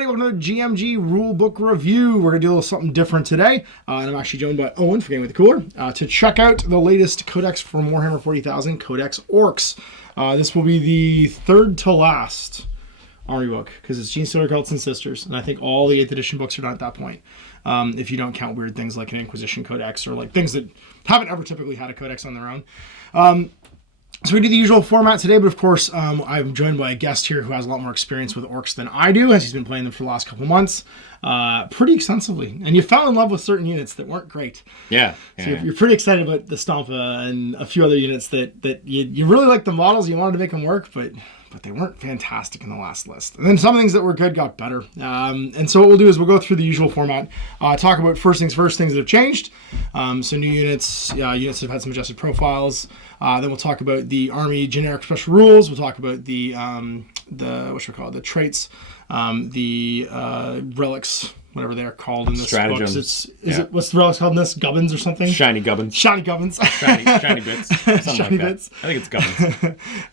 everybody, welcome to the GMG Rulebook Review. We're going to do a little something different today. And I'm actually joined by Owen for Game with the Cooler to check out the latest Codex from Warhammer 40,000, Codex Orks. This will be the third to last army book, because it's Gene Stealer, Cults, and Sisters. And I think all the 8th edition books are done at that point. If you don't count weird things like an Inquisition Codex or like things that haven't ever typically had a Codex on their own. So we do the usual format today, but of course, I'm joined by a guest here who has a lot more experience with Orks than I do, as he's been playing them for the last couple months, pretty extensively. And you fell in love with certain units that weren't great. Yeah. So you're pretty excited about the Stomper and a few other units that you really like the models, you wanted to make them work, but they weren't fantastic in the last list. And then some things that were good got better. And so what we'll do is we'll go through the usual format, talk about first things that have changed. So new units, units that have had some adjusted profiles. Then we'll talk about the army generic special rules. We'll talk about the traits, the relics, whatever they're called in this Stratagems. Book. What's the relics called in this? Gubbins or something? Shiny gubbins. Shiny gubbins. Shiny bits. Something Shiny like bits. that. I think it's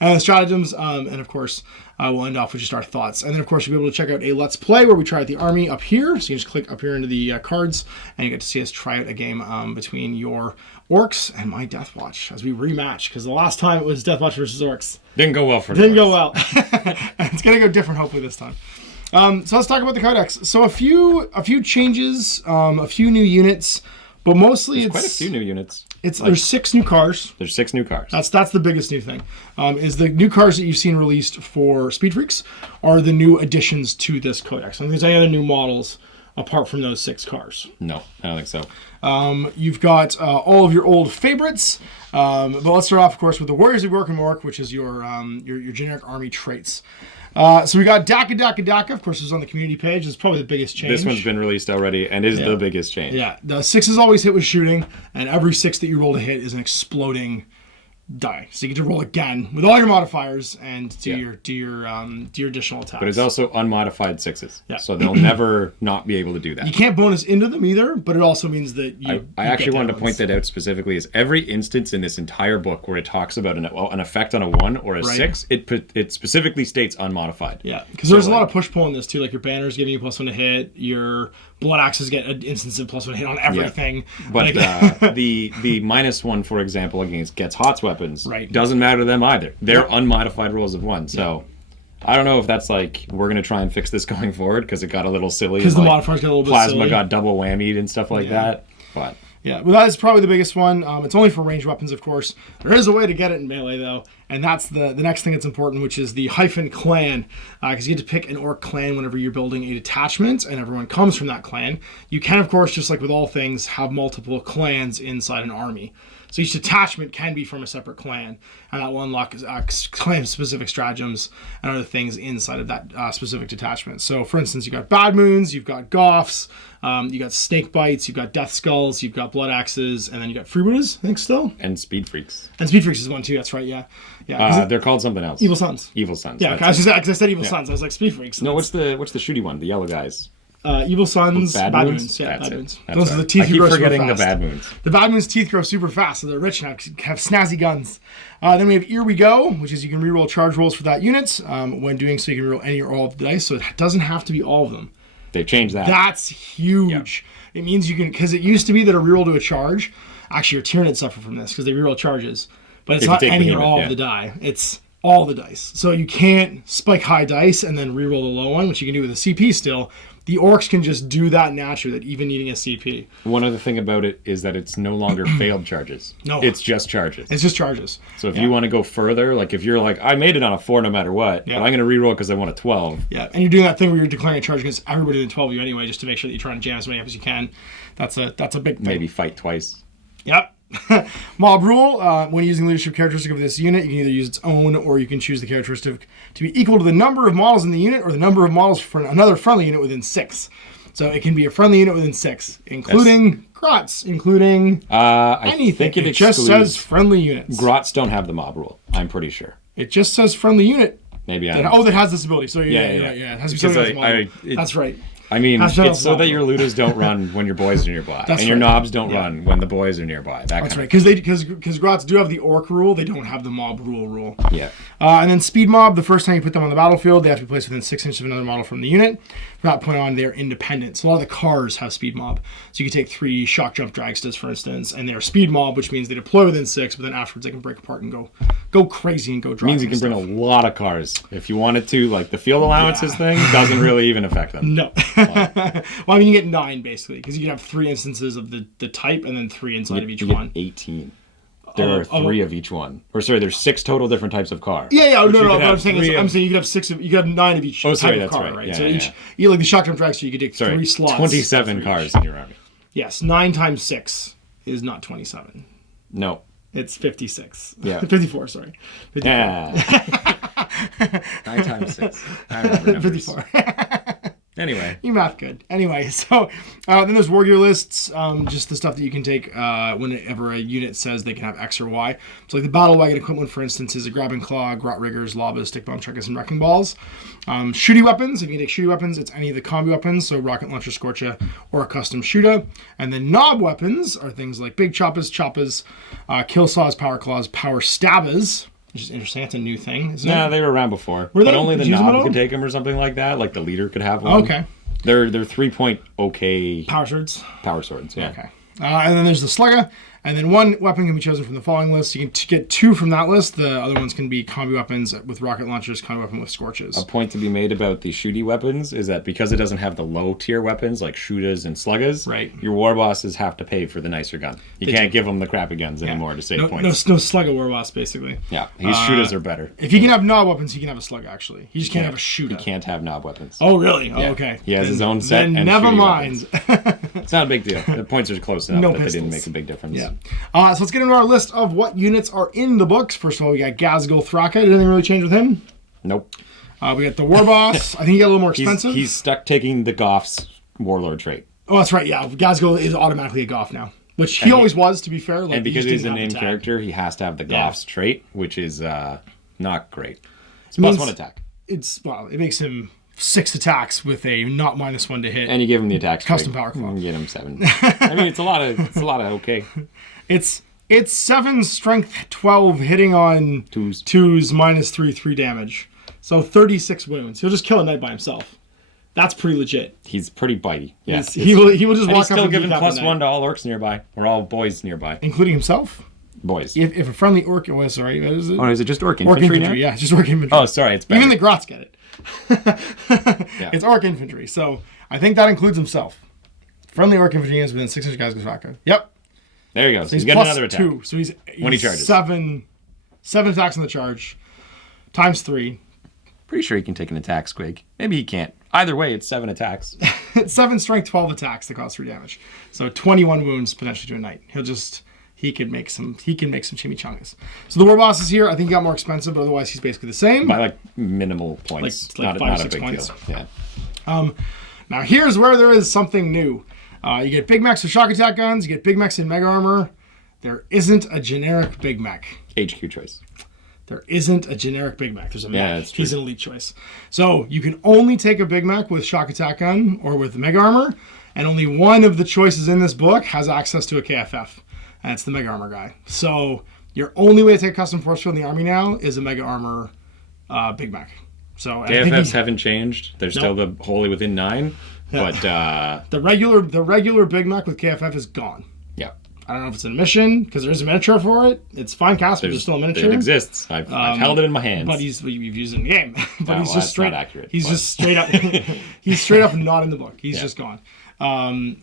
gubbins. Stratagems, and of course, we'll end off with just our thoughts. And then, of course, you'll be able to check out a Let's Play where we try out the army up here. So you just click up here into the cards, and you get to see us try out a game between your Orks and my Death Watch as we rematch. Because the last time it was Death Watch versus Orks. Didn't go well for Didn't go well. It's going to go different, hopefully, this time. So let's talk about the Codex. So a few changes, a few new units, but mostly There's quite a few new units. There's 6 new cars. There's 6 new cars. That's the biggest new thing. Is the new cars that you've seen released for Speed Freaks are the new additions to this Codex. I don't think there's any other new models apart from those 6 cars. No, I don't think so. You've got all of your old favorites, but let's start off, of course, with the Warriors of Work and Orc, which is your generic army traits. So we got Daka. Of course, it's on the community page. It's probably the biggest change. This one's been released already and is the biggest change. Yeah, the 6s always hit with shooting, and every 6 that you roll to hit is an exploding die. So you get to roll again with all your modifiers and do your additional attacks. But it's also unmodified 6s. Yeah. So they'll never not be able to do that. You can't bonus into them either, but it also means that I actually wanted to point that out specifically is every instance in this entire book where it talks about an effect on a 1 or a 6, it specifically states unmodified. Yeah, because there's a lot of push-pull in this too. Like your banners giving you +1 to hit, your blood axes get an instance of +1 hit on everything. Yeah. But the -1, for example, against Gets Hot's weapons, doesn't matter to them either. They're unmodified rolls of 1. So I don't know if that's like we're gonna try and fix this going forward because it got a little silly. Because the modifiers got a little bit silly. Plasma got double whammied and stuff like that. But yeah, well, that is probably the biggest one. It's only for ranged weapons, of course. There is a way to get it in melee, though, and that's the next thing that's important, which is the hyphen clan, because you get to pick an Orc clan whenever you're building a detachment, and everyone comes from that clan. You can, of course, just like with all things, have multiple clans inside an army. So each detachment can be from a separate clan, and that will unlock clan-specific stratagems and other things inside of that specific detachment. So, for instance, you've got Bad Moons, you've got Goths, you've got Snake Bites, you've got Death Skulls, you've got Blood Axes, and then you've got Freebooters, I think, still. And Speed Freaks. And Speed Freaks is one, too, that's right, yeah. They're called something else. Evil Sons. Evil Sons. Yeah, because I said Evil Sons. I was like, Speed Freaks. No, what's the shooty one? The yellow guys. Evil Sons, Bad Moons. Yeah, That's Bad it. Moons. That's Those are the teeth I keep grow forgetting super the fast. Bad Moons. The Bad Moons' teeth grow super fast, so they're rich now because have snazzy guns. Then we have Here We Go, which is you can reroll charge rolls for that unit. When doing so, you can reroll any or all of the dice, so it doesn't have to be all of them. They've changed that. That's huge. It means you can, because it used to be that a reroll to a charge, actually your Tyranid suffer from this because they reroll charges, but it's not any or all of the die. It's all the dice. So you can't spike high dice and then reroll the low one, which you can do with a CP still. The Orcs can just do that naturally, that even needing a CP. One other thing about it is that it's no longer failed charges. No. It's just charges. It's just charges. So if you want to go further, like if you're like, I made it on a 4 no matter what, but I'm going to reroll because I want a 12. Yeah, and you're doing that thing where you're declaring a charge against everybody in 12 of you anyway, just to make sure that you're trying to jam as many up as you can. That's a big thing. Maybe fight twice. Yep. Mob rule, when using leadership characteristic of this unit, you can either use its own or you can choose the characteristic to be equal to the number of models in the unit or the number of models for another friendly unit within 6. So it can be a friendly unit within 6, including Grots, including anything. Think it just says friendly units. Grots don't have the mob rule, I'm pretty sure. It just says friendly unit. Maybe that has this ability. So yeah. It has to be something else. That's right. I mean, it's so that your looters don't run when your boys are nearby, and your knobs don't run when the boys are nearby. That's right, because Grots do have the orc rule. They don't have the mob rule. Yeah. And then speed mob. The first time you put them on the battlefield, they have to be placed within 6 inches of another model from the unit. From that point on, they're independent. So a lot of the cars have speed mob. So you can take 3 shock jump dragstas, for instance, and they're speed mob, which means they deploy within 6, but then afterwards they can break apart and go crazy and go drive. Means you can bring a lot of cars if you wanted to. Like the field allowances thing doesn't really even affect them. No. Well, I mean, you get 9 basically, because you can have 3 instances of the type and then 3 inside of each one. 18. There are 3 of each one. Or sorry, there's 6 total different types of car. Yeah. No. What I'm saying you could have 6 of, you could have 9 of each type of car, right? Yeah, so you like the shock jump dragster, you could take 3 slots. 27 cars in your army. Yes, 9 times 6 is not 27. No. It's 56. Yeah. 54, sorry. 54. Yeah. 9 times 6. I remember numbers. 54. Anyway. You math good. Anyway, so then there's war gear lists, just the stuff that you can take whenever a unit says they can have X or Y. So like the battle wagon equipment, for instance, is a grabbing claw, grot riggers, lobas, stick bomb chuckers, and wrecking balls. Shooty weapons, if you can take shooty weapons, it's any of the combi weapons, so rocket launcher, scorcha, or a custom shooter. And then knob weapons are things like big choppas, kill saws, power claws, power stabbas, which is interesting. It's a new thing, isn't it? They were around before. But only the knob could take them or something like that. Like the leader could have one. Okay. They're 3-point okay. Power swords? Power swords, yeah. Okay. And then there's the slugger. And then 1 weapon can be chosen from the following list. You can get 2 from that list. The other ones can be combi weapons with rocket launchers, combi weapon with scorches. A point to be made about the shooty weapons is that because it doesn't have the low tier weapons like shootas and sluggas, right, your war bosses have to pay for the nicer gun. You can't give them the crappy guns anymore to save points. No slugger war boss, basically. Yeah, his shooters are better. If he can have knob weapons, he can have a slugger, actually. He just can't have a shooter. He can't have knob weapons. Oh, really? Yeah. Oh, okay. He has his own set and never mind. It's not a big deal. The points are close enough that they didn't make a big difference. Yeah. So let's get into our list of what units are in the books. First of all, we got Ghazghkull Thraka. Did anything really change with him? Nope. We got the War Boss. I think he got a little more expensive. He's stuck taking the Goff's Warlord trait. Oh, that's right. Yeah, Ghazghkull is automatically a Goff now, which he always was, to be fair. Like, and because he's a named character, he has to have the Goff's trait, which is not great. It's +1 attack. It makes him 6 attacks with a not -1 to hit. And you give him the attack custom power claw. You get him 7. I mean, it's a lot of okay. It's 7 strength 12 hitting on 2s -3 damage. So 36 wounds. He'll just kill a knight by himself. That's pretty legit. He's pretty bitey. Yeah. He will just walk up and still giving +1 to all orcs nearby, or all boys nearby. Including himself? Boys. If a friendly orc... Oh, sorry. Is it? Oh, is it just orc infantry now? Yeah, just orc infantry. Oh, sorry. It's better. Even the Grots get it. Yeah. It's orc infantry. So I think that includes himself. Friendly orc infantry is within 6 inches of Ghazghkull Thraka. Yep. There you go. So he's getting another attack. 2. So he's when he charges. 7 attacks on the charge. Times 3. Pretty sure he can take an attack, Squig. Maybe he can't. Either way, it's 7 attacks. It's 7 strength, 12 attacks that cause 3 damage. So 21 wounds potentially to a knight. He can make some chimichangas. So the war boss is here. I think he got more expensive, but otherwise he's basically the same. By like minimal points. Like not 5 or 6 a big points. deal. Yeah. Now here's where there is something new. You get Big Mechs with shock attack guns. You get Big Mechs in Mega Armor. There isn't a generic Big Mech. HQ choice. There isn't a generic Big Mech. There's a Mech. Yeah, that's true. He's an elite choice. So you can only take a Big Mech with shock attack gun or with Mega Armor, and only one of the choices in this book has access to a KFF, and it's the Mega Armor guy. So your only way to take a custom force field in the army now is a Mega Armor Big Mech. So KFFs haven't changed. They're still the wholly within 9. Yeah. But the regular Big Mech with KFF is gone. Yeah. I don't know if it's a mission because there's a miniature for it. It's fine cast, but there's still a miniature. It exists. I've held it in my hands. But we've used it in the game. But he's just straight. Not accurate. He's just straight up. He's straight up not in the book. He's just gone.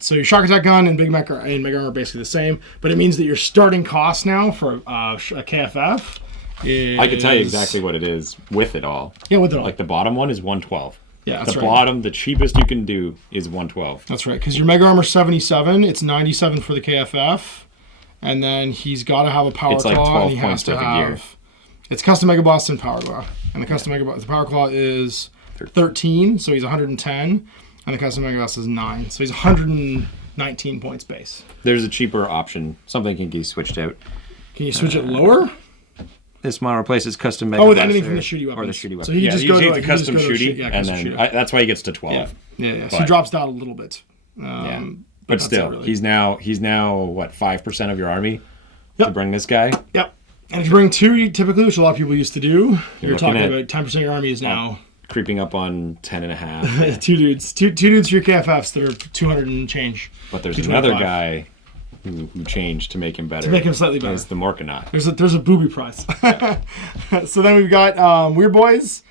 So your shock attack gun and Big Mech and Mega Armor are basically the same, but it means that your starting cost now for a KFF is... I can tell you exactly what it is with it all. Yeah, with it all. Like the bottom one is 112. Yeah, that's the right. bottom, the cheapest you can do is 112. That's right, because your Mega Armor 77, it's 97 for the KFF, and then he's got to have a Power Claw, like 12 and he has to have... It's custom Mega Boss and Power Claw, and the custom Mega Boss, the Power Claw is 13, so he's 110, and the custom Mega Boss is 9, so he's 119 points base. There's a cheaper option. Something can be switched out. Can you switch it lower? This model replaces custom Mega With anything from the shooty weapons. Or the shooty weapons. So he just goes to the custom shooty, and then that's why he gets to 12. Yeah. Yeah. So he drops down a little bit. But still, really. he's now what, 5% of your army to bring this guy. Yep. And if you bring 2 typically, which a lot of people used to do, you're talking about 10% of your army is now creeping up on 10.5. Yeah. 2 dudes, two dudes for your KFFs that are 200 and change. But there's another guy who changed to make him better. To make him slightly better. It's the Morkanaut. There's a booby prize. Yeah. So then we've got Weird Boys,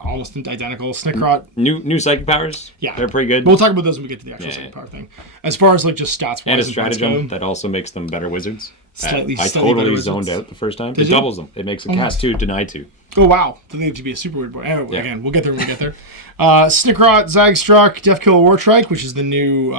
almost identical. Snickrot. New psychic powers. Yeah, they're pretty good. We'll talk about those when we get to the actual psychic power thing. As far as like just stats, and a stratagem that also makes them better wizards. Slightly totally zoned out the first time. It doubles them. It makes a cast 2, deny 2. Oh wow! They need to be a super weird boy. Anyway, again, we'll get there when we get there. Snickrot, Zagstruck, Deathkill Wartrike, which is the new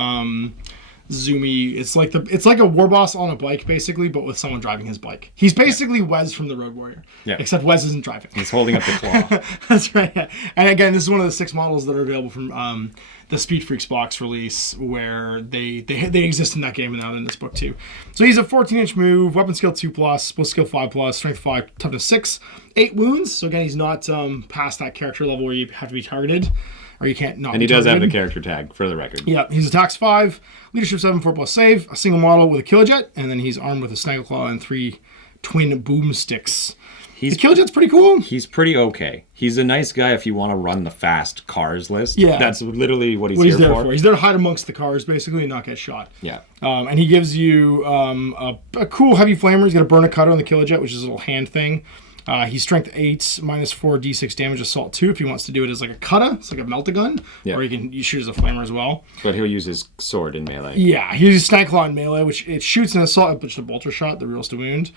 zoomy. It's like a war boss on a bike basically, but with someone driving his bike. He's basically Wes from the Road Warrior. Yeah. Except Wes isn't driving. He's holding up the claw. That's right. Yeah. And again, this is one of the 6 models that are available from the Speed Freaks box release, where they exist in that game and now in this book too. So he's a 14-inch move, weapon skill 2+, split skill 5+, strength 5, toughness 6, 8 wounds. So again, he's not past that character level where you have to be targeted. Or you can't not. And he does have the character tag for the record. Yeah, he's attacks 5, leadership 7, 4+ save, a single model with a Killjet, and then he's armed with a Snagit Claw and 3 twin boomsticks. The Killjet's pretty cool. He's pretty okay. He's a nice guy if you want to run the fast cars list. Yeah. That's literally what he's there for. He's there to hide amongst the cars, basically, and not get shot. Yeah. And he gives you a cool heavy flamer. He's got a burn a cutter on the Killjet, which is a little hand thing. He's strength 8, -4 d6 damage, assault 2 if he wants to do it as like a kata. It's like a melt-a-gun. Yeah. Or you shoot as a flamer as well. But he'll use his sword in melee. Yeah, he uses Snag Claw in melee, which it shoots an assault, which is a bolter shot, the reels to wound.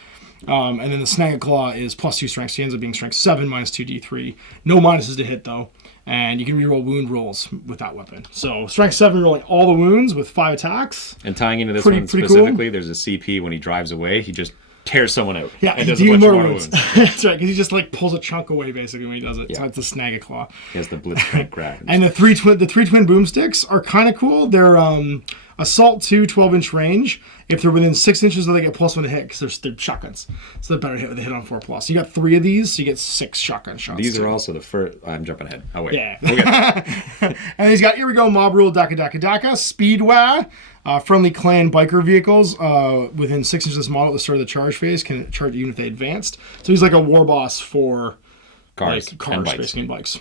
And then the Snag Claw is +2 strength. So he ends up being strength 7, -2 d3. No minuses to hit though. And you can reroll wound rolls with that weapon. So strength 7 rolling all the wounds with 5 attacks. And tying into this one specifically, cool. There's a CP when he drives away. He just tears someone out. Yeah, and does a bunch more wounds. That's right, because he just like pulls a chunk away basically when he does it. Yeah. So it's a Snagit Claw. He has the Blitzcrank grab. And the three twin boomsticks are kind of cool. They're assault 2, 12-inch range. If they're within 6 inches, they get +1 to hit because they're shotguns. So they're better hit with a hit on 4+. You got 3 of these, so you get 6 shotgun shots. These are also the first. I'm jumping ahead. Oh wait. Yeah. Okay. And he's got, here we go, Mob Rule, Daka, Speedway. Friendly clan biker vehicles within 6 inches of this model at the start of the charge phase can charge even if they advanced. So he's like a war boss for cars basically, and bikes.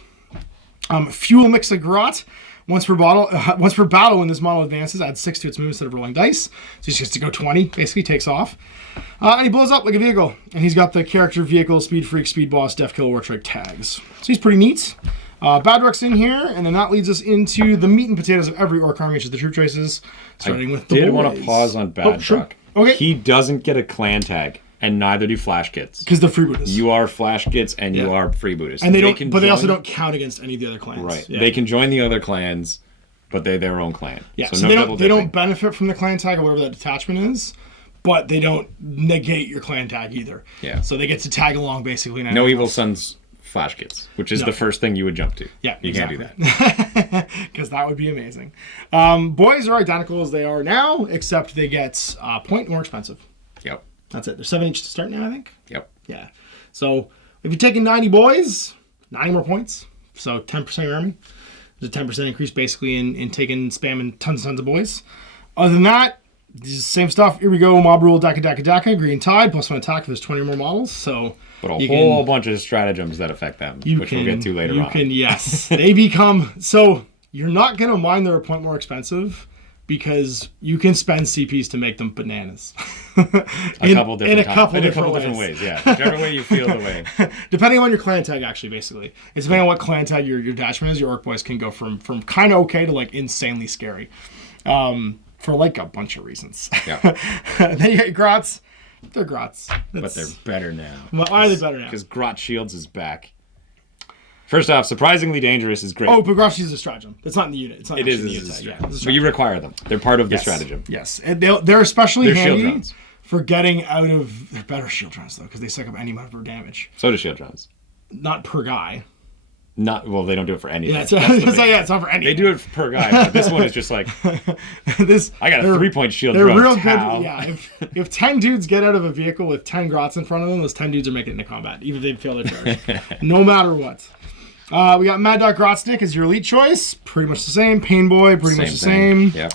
Fuel Mix a Grot. Once per battle when this model advances, add 6 to its move instead of rolling dice. So he just gets to go 20, basically takes off. And he blows up like a vehicle. And he's got the character vehicle, Speed Freak, Speed Boss, Deathkill, Wartrike tags. So he's pretty neat. Badrock's in here, and then that leads us into the meat and potatoes of every Ork army, which is the troop choices, starting with the boys. I did want to pause on Badrock. Sure. Okay. He doesn't get a clan tag, and neither do Flash Kits. Because they're freebooters. You are Flash Kits, and you are freebooters. And they also don't count against any of the other clans. Right. Yeah. They can join the other clans, but they're their own clan. Yeah. So they don't benefit from the clan tag or whatever that detachment is, but they don't negate your clan tag either. Yeah. So they get to tag along basically. No Evil Sons Flash Kits, which is the first thing you would jump to. Yeah, you can't do that. Because that would be amazing. Boys are identical as they are now, except they get a point more expensive. Yep. That's it. They're 7 each to start now, I think. Yep. Yeah. So if you're taking 90 boys, 90 more points. So 10% of your army. There's a 10% increase basically in spamming tons and tons of boys. Other than that, same stuff. Here we go. Mob Rule, Daka, Green Tide, +1 attack if there's 20 or more models. So, but a whole bunch of stratagems that affect them, which we'll get to later on. Yes. They become, so you're not going to mind they're a point more expensive because you can spend CPs to make them bananas. in a couple different ways. Yeah. Whichever way you feel the way. Depending on your clan tag, actually, basically. It's depending on what clan tag your detachment is. Your Ork boys can go from kind of okay to like insanely scary. For like a bunch of reasons. Yeah. Then you got your Grots. They're Grots. But they're better now. Well, why are they better now? Because Grot Shields is back. First off, surprisingly dangerous is great. Oh, but Grot Shields is a stratagem. It's not in the unit. It's not it is in the unit tag. Yeah. But you require them. They're part of the stratagem. Yes. And they're especially handy for getting out of... They're better shield drones, though, because they suck up any amount of damage. So do shield drones. Not per guy. They don't do it for anything. Yeah, it's not for anything. They do it per guy, but this one is just like I got a 3-point shield. They're real good. Yeah, if 10 dudes get out of a vehicle with 10 Grots in front of them, those 10 dudes are making it into combat, even if they fail their charge. No matter what. We got Mad Dog Grotznick as your elite choice. Pretty much the same. Pain Boy, pretty much the same. Yeah.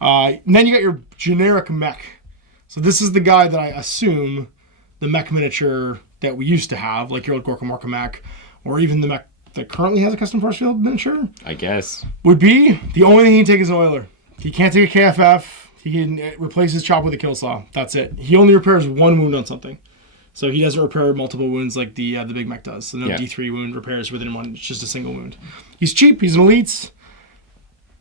And then you got your generic Mech. So this is the guy that I assume the Mech miniature that we used to have, like your old Gorka Morka Mech, or even the Mech that currently has a custom force field miniature, I guess, would be the only thing he can take is an oiler. He can't take a KFF. He can replace his chop with a kill saw. That's it. He only repairs one wound on something. So he doesn't repair multiple wounds like the big Mech does. So no D3 wound repairs within one. It's just a single wound. He's cheap. He's an elite.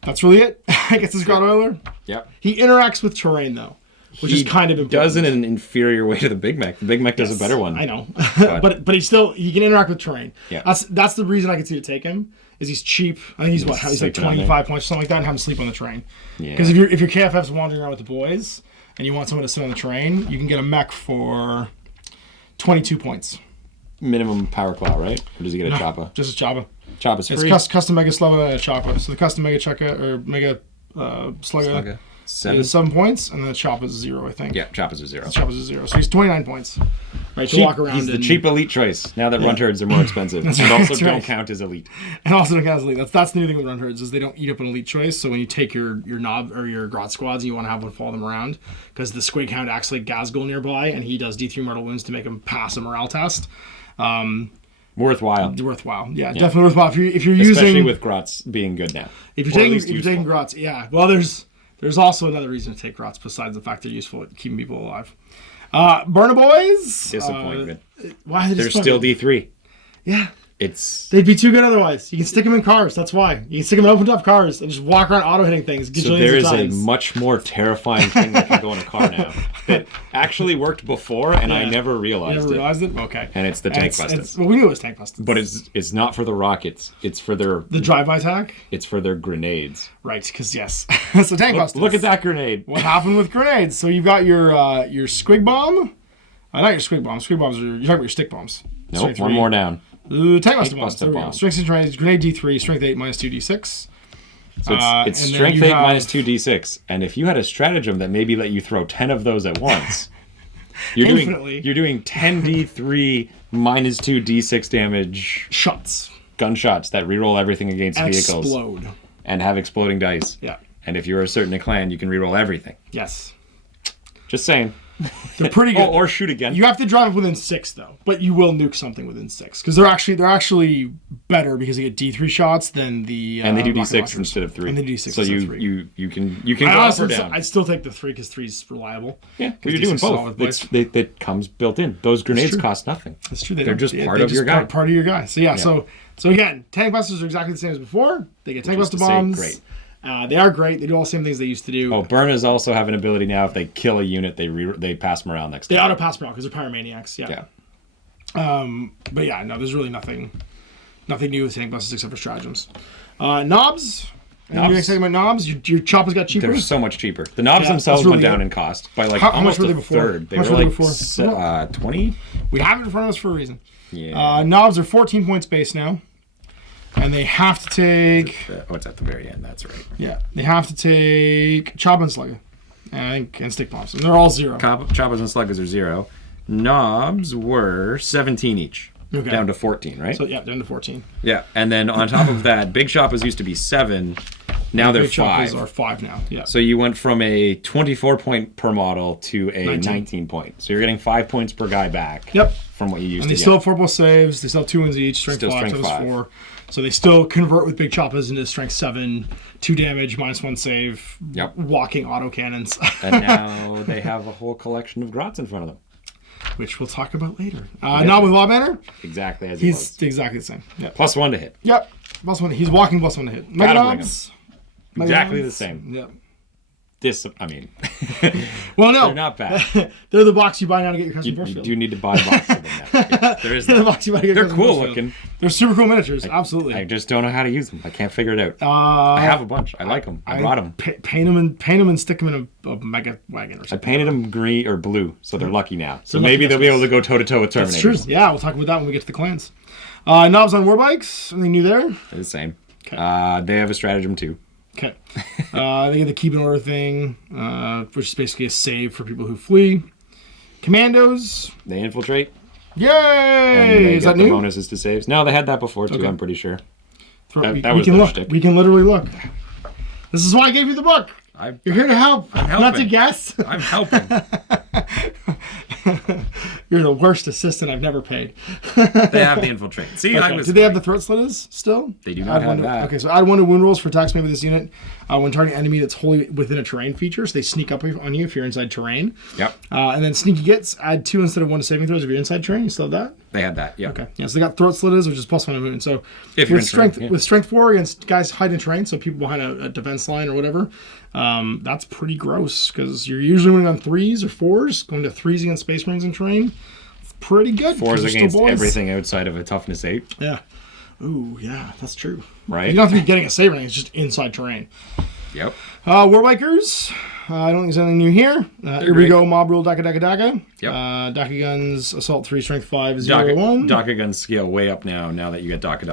That's really it. I guess it's Ground Oiler. Yep. He interacts with terrain though, which is kind of important. Does in an inferior way to the big Mech. The big Mech does a better one. I know, but he can interact with terrain. Yeah. That's the reason I could see to take him. Is he's cheap. I think he's he's like 25 points or something like that, and have him sleep on the train. Yeah. Because if your KFF's wandering around with the boys and you want someone to sit on the train, you can get a Mech for 22 points. Minimum power claw, right? Or does he get a Choppa? Just a Choppa. Choppa's free. It's custom Mega Slugga and a Choppa. So the custom Mega Chukka or Mega Slugga is 7 points, and then the Choppa's 0, I think. Yeah, Choppa's a 0. Choppa's a 0. So he's 29 points. Right, to walk around. He's the cheap elite choice. Now that run turds are more expensive, and also don't count as elite. And also don't count as elite. That's the new thing with run turds is they don't eat up an elite choice. So when you take your knob or your grot squads and you want to have one follow them around, because the Squig Hound acts like Gazgul nearby, and he does D3 mortal wounds to make him pass a morale test. Worthwhile. Yeah, definitely worthwhile. If you're using, especially with grots being good now. If you're taking grots, yeah. Well, there's also another reason to take grots besides the fact they're useful at keeping people alive. Burner Boys. Disappointment. Why are they They're still D3. Yeah. They'd be too good otherwise. You can stick them in cars. That's why. You can stick them in open top cars and just walk around auto hitting things. So there is a much more terrifying thing that can go in a car now that actually worked before, and I never realized it. You never realized it? Okay. And it's the tank busted. Well, we knew it was tank busted. But it's not for the rockets. It's for the drive-by attack. It's for their grenades. Right, because yes. So tank busted. Look at that grenade. What happened with grenades? So you've got your Squig Bomb. Not your Squig Bombs. Squig Bombs you're talking about your stick bombs. Nope, one more down. Tank Buster bomb. Strength and grenade D3, strength 8 minus 2d6. So it's strength 8 minus 2d6. And if you had a stratagem that maybe let you throw 10 of those at once, you're doing 10d3 minus 2d6 damage shots. Gunshots that reroll everything against vehicles. Explode. And have exploding dice. Yeah. And if you're a certain clan, you can reroll everything. Yes. Just saying. They're pretty good. Or shoot again. You have to drive within 6 though, but you will nuke something within 6 because they're actually better because they get D3 shots than the and they do D6 instead of 3. And they do D6 so instead of 3. you can go up or down. I'd still take the 3 because 3 is reliable. Yeah, because you're doing both. It comes built in. Those grenades cost nothing. That's true. They're just part of your guy. Part of your guy. So yeah. So again, tank busters are exactly the same as before. They get tank buster bombs. Great. They are great. They do all the same things they used to do. Oh, Burnas also have an ability now. If they kill a unit, they pass morale next time. They auto pass morale because they're pyromaniacs. Yeah. But yeah, no, there's really nothing new with tank busters except for stratagems. Knobs. You're saying about knobs? Your Choppa's got cheaper. They're so much cheaper. The knobs themselves went down in cost by like almost a third. They were like 20. We have it in front of us for a reason. Yeah. Knobs are 14 points base now. And they have to take... it's at the very end. That's right. Yeah. They have to take Choppa and Slugga. And stick bombs. And they're all 0. Choppas and Sluggas are 0. Knobs were 17 each. Okay. Down to 14, right? So, down to 14. Yeah. And then on top of that, big Choppas used to be 7. Now they're 5. Big Choppas are 5 now. Yeah. So you went from a 24 point per model to a 19 point. So you're getting 5 points per guy back. Yep. From what you used to get. And they still have 4+ saves. They still have 2 wins each. Strength 5, so that's 4. So they still convert with big Choppas into strength 7, 2 damage, -1 save, walking autocannons. And now they have a whole collection of grots in front of them. Which we'll talk about later. Not with Lawbanner. Exactly as he's exactly the same. Yep. +1 to hit. Yep. +1. He's walking +1 to hit. Mega Knobs. Exactly the same. Yep. Well, no. They're not bad. They're the box you buy now to get your custom force field. You do need to buy a box of them now. Yeah, there is the box you buy to get They're cool looking. They're super cool miniatures, absolutely. I just don't know how to use them. I can't figure it out. I have a bunch. I like them. I brought them. Paint them and stick them in a mega wagon or something. I painted them green or blue, so they're lucky now. So maybe they'll be able to go toe-to-toe with Terminators. That's true. Yeah, we'll talk about that when we get to the clans. Knobs on Warbikes. Anything new there? They're the same. Okay. They have a stratagem too. Okay. They get the keep in order thing, which is basically a save for people who flee. Commandos. They infiltrate. Yay! Is that the new? bonuses to saves. No, they had that before too. Okay. I'm pretty sure. We was can their look. shtick. We can literally look. This is why I gave you the book. You're here to help, I'm helping. not to guess. I'm helping. You're the worst assistant I've never paid. They have the infiltrate. See, Okay. Do they have the throat slitters still? They do not have that. Okay, so add 1 to wound rolls for attacks made with this unit when targeting enemy that's wholly within a terrain feature. So they sneak up on you if you're inside terrain. Yep. And then sneaky gets, add 2 instead of 1 to saving throws if you're inside terrain. You still have that? They had that. Yeah. Okay. Yeah. So they got throat slitters, which is +1 to wound. So if you're with strength, with strength 4 against guys hiding in terrain, so people behind a defense line or whatever, that's pretty gross because you're usually winning on 3s or 4s, going to 3s against Space Marines in terrain. It's pretty good. 4s against everything outside of a toughness 8. Yeah. Ooh, yeah, that's true. Right. You don't have to be getting a save rating, it's just inside terrain. Yep. Warbikers. I don't think there's anything new here. Here we go, Mob Rule, Daka. Yep. Daka Guns, Assault 3, Strength 5, 0, 1. Daka Guns scale way up now that you get Daka.